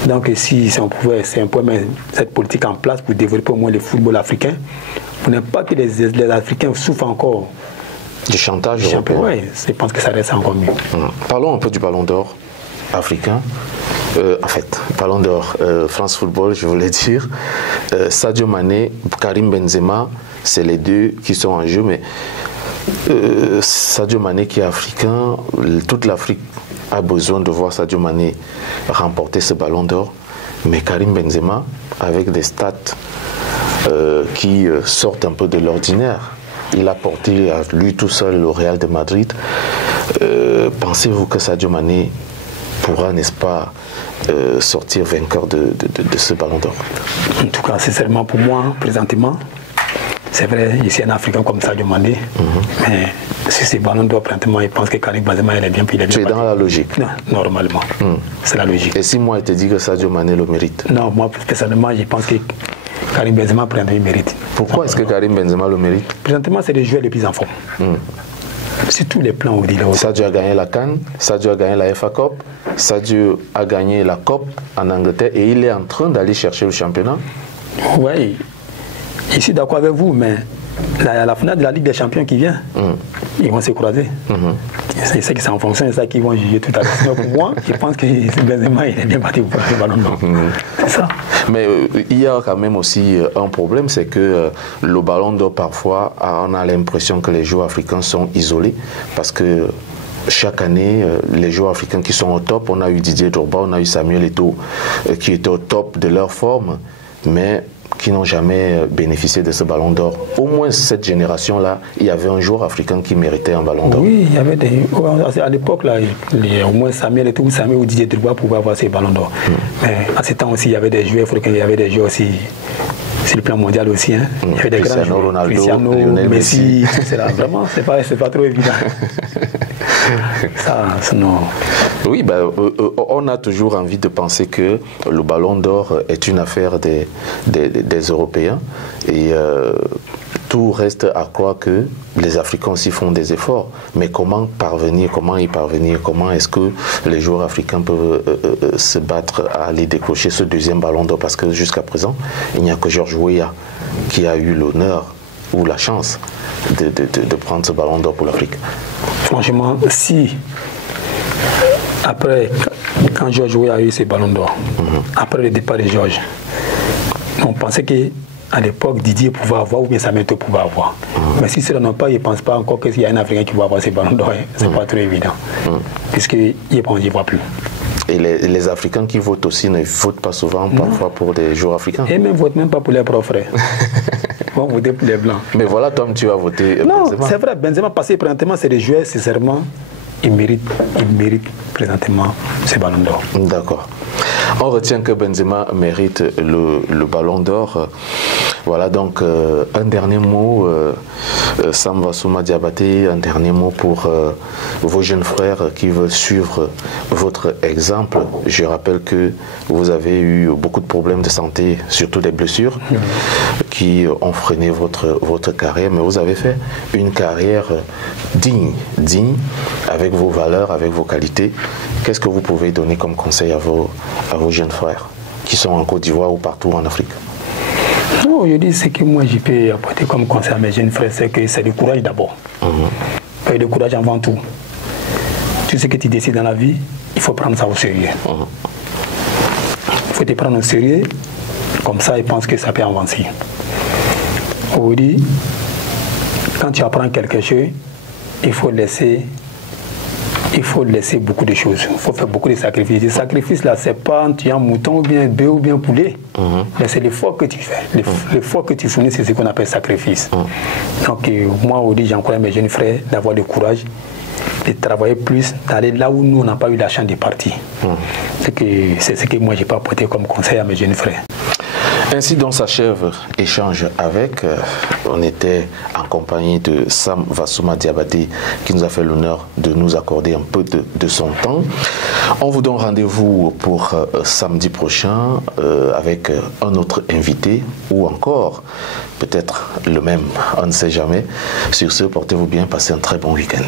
Donc si on pouvait, c'est un peu mettre cette politique en place pour développer au moins le football africain, pour ne pas que les Africains souffrent encore du chantage européen. Oui, je pense que ça reste encore mieux. Parlons un peu du Ballon d'Or africain. En fait, Ballon d'Or, France Football, je voulais dire. Sadio Mané, Karim Benzema, c'est les 2 qui sont en jeu, mais Sadio Mané qui est africain, toute l'Afrique a besoin de voir Sadio Mané remporter ce Ballon d'Or, mais Karim Benzema, avec des stats qui sortent un peu de l'ordinaire, il a porté à lui tout seul le Real de Madrid. Pensez-vous que Sadio Mané pourra, n'est-ce pas, sortir vainqueur de ce ballon d'or? En tout cas, sincèrement, pour moi, présentement, c'est vrai, ici un Africain comme Sadio Mané, mais si c'est ballon d'or, présentement, il pense que Karim Benzema, il est bien. Tu es dans la logique? Non, normalement, c'est la logique. Et si moi, je te dis que Sadio Mané le mérite? Non, moi, personnellement, je pense que Karim Benzema, présentement, il mérite. Pourquoi est-ce que Karim Benzema le mérite? Présentement, c'est le joueur le plus en forme. Sur tous les plans, on dit là. Sadio a gagné la CAN, Sadio a gagné la FA Cup, Sadio a gagné la Coupe en Angleterre et il est en train d'aller chercher le championnat. Oui, je suis d'accord avec vous, mais la finale de la Ligue des Champions qui vient, ils vont se croiser. C'est ça qui c'est en fonction de ça qu'ils vont juger tout à l'heure. Sinon, pour moi, je pense que Benzema, il est bien parti pour le ballon d'or. C'est ça. Mais il y a quand même aussi un problème, c'est que le ballon d'or, parfois, on a l'impression que les joueurs africains sont isolés parce que chaque année, les joueurs africains qui sont au top, on a eu Didier Drogba, on a eu Samuel Eto'o qui étaient au top de leur forme, mais qui n'ont jamais bénéficié de ce ballon d'or. Au moins cette génération-là, il y avait un joueur africain qui méritait un ballon d'or. Oui, il y avait des... À l'époque, là, au moins Samuel Eto'o, Samuel ou Didier Drogba pouvaient avoir ces ballons d'or. Mais à ce temps aussi, il y avait des joueurs africains, il y avait des joueurs aussi sur le plan mondial aussi. Hein. Il y avait des grands joueurs. Ronaldo, Cristiano, Messi, tout cela. Vraiment, c'est pas trop évident. Ça, non. Oui, on a toujours envie de penser que le ballon d'or est une affaire des Européens et tout reste à croire que les Africains aussi font des efforts. Mais comment y parvenir, comment est-ce que les joueurs africains peuvent se battre à aller décrocher ce deuxième ballon d'or? Parce que jusqu'à présent, il n'y a que Georges Weah qui a eu l'honneur ou la chance de prendre ce ballon d'or pour l'Afrique. Franchement, si après, quand Georges Weah a eu ses ballons d'or, après le départ de Georges, on pensait qu'à l'époque, Didier pouvait avoir ou bien Samuel Eto'o pouvait avoir. Mais si cela n'a pas, je ne pense pas encore qu'il y a un Africain qui va avoir ses ballons d'or. Ce n'est pas trop évident. Puisqu'il n'y voit plus. Et les Africains qui votent aussi ne votent pas souvent, parfois, pour des joueurs africains. Et même votent même pas pour les propres frères. Ils vont voter pour les Blancs. Mais voilà, toi, tu vas voter non, Benzema. C'est vrai, Benzema, passé présentement, c'est des joueurs, sincèrement, il mérite présentement ce ballon d'or. D'accord. On retient que Benzema mérite le ballon d'or. Voilà, donc un dernier mot, Sam Vassouma Diabaté, un dernier mot pour vos jeunes frères qui veulent suivre votre exemple. Je rappelle que vous avez eu beaucoup de problèmes de santé, surtout des blessures, qui ont freiné votre carrière, mais vous avez fait une carrière digne, avec vos valeurs, avec vos qualités. Qu'est-ce que vous pouvez donner comme conseil à vos jeunes frères qui sont en Côte d'Ivoire ou partout en Afrique? Non, je dis ce que moi je peux apporter comme conseil à mes jeunes frères, c'est que c'est du courage d'abord. Et le courage avant tout. Tout ce que tu décides dans la vie, il faut prendre ça au sérieux. Il faut te prendre au sérieux, comme ça, je pense que ça peut avancer. Aujourd'hui, quand tu apprends quelque chose, il faut laisser beaucoup de choses. Il faut faire beaucoup de sacrifices. Les sacrifices, là, c'est pas en tuant mouton ou bien bœuf ou bien poulet. Mais c'est l'effort que tu fais. L'effort que tu fournis, c'est ce qu'on appelle sacrifice. Donc, moi, aujourd'hui, j'encourage mes jeunes frères d'avoir du courage, de travailler plus, d'aller là où nous, on n'a pas eu la chance de partir. C'est ce que moi, je peux apporter comme conseil à mes jeunes frères. Ainsi donc s'achève Échange avec. On était en compagnie de Sam Vassouma Diabaté qui nous a fait l'honneur de nous accorder un peu de son temps. On vous donne rendez-vous pour samedi prochain avec un autre invité ou encore peut-être le même, on ne sait jamais. Sur ce, portez-vous bien, passez un très bon week-end.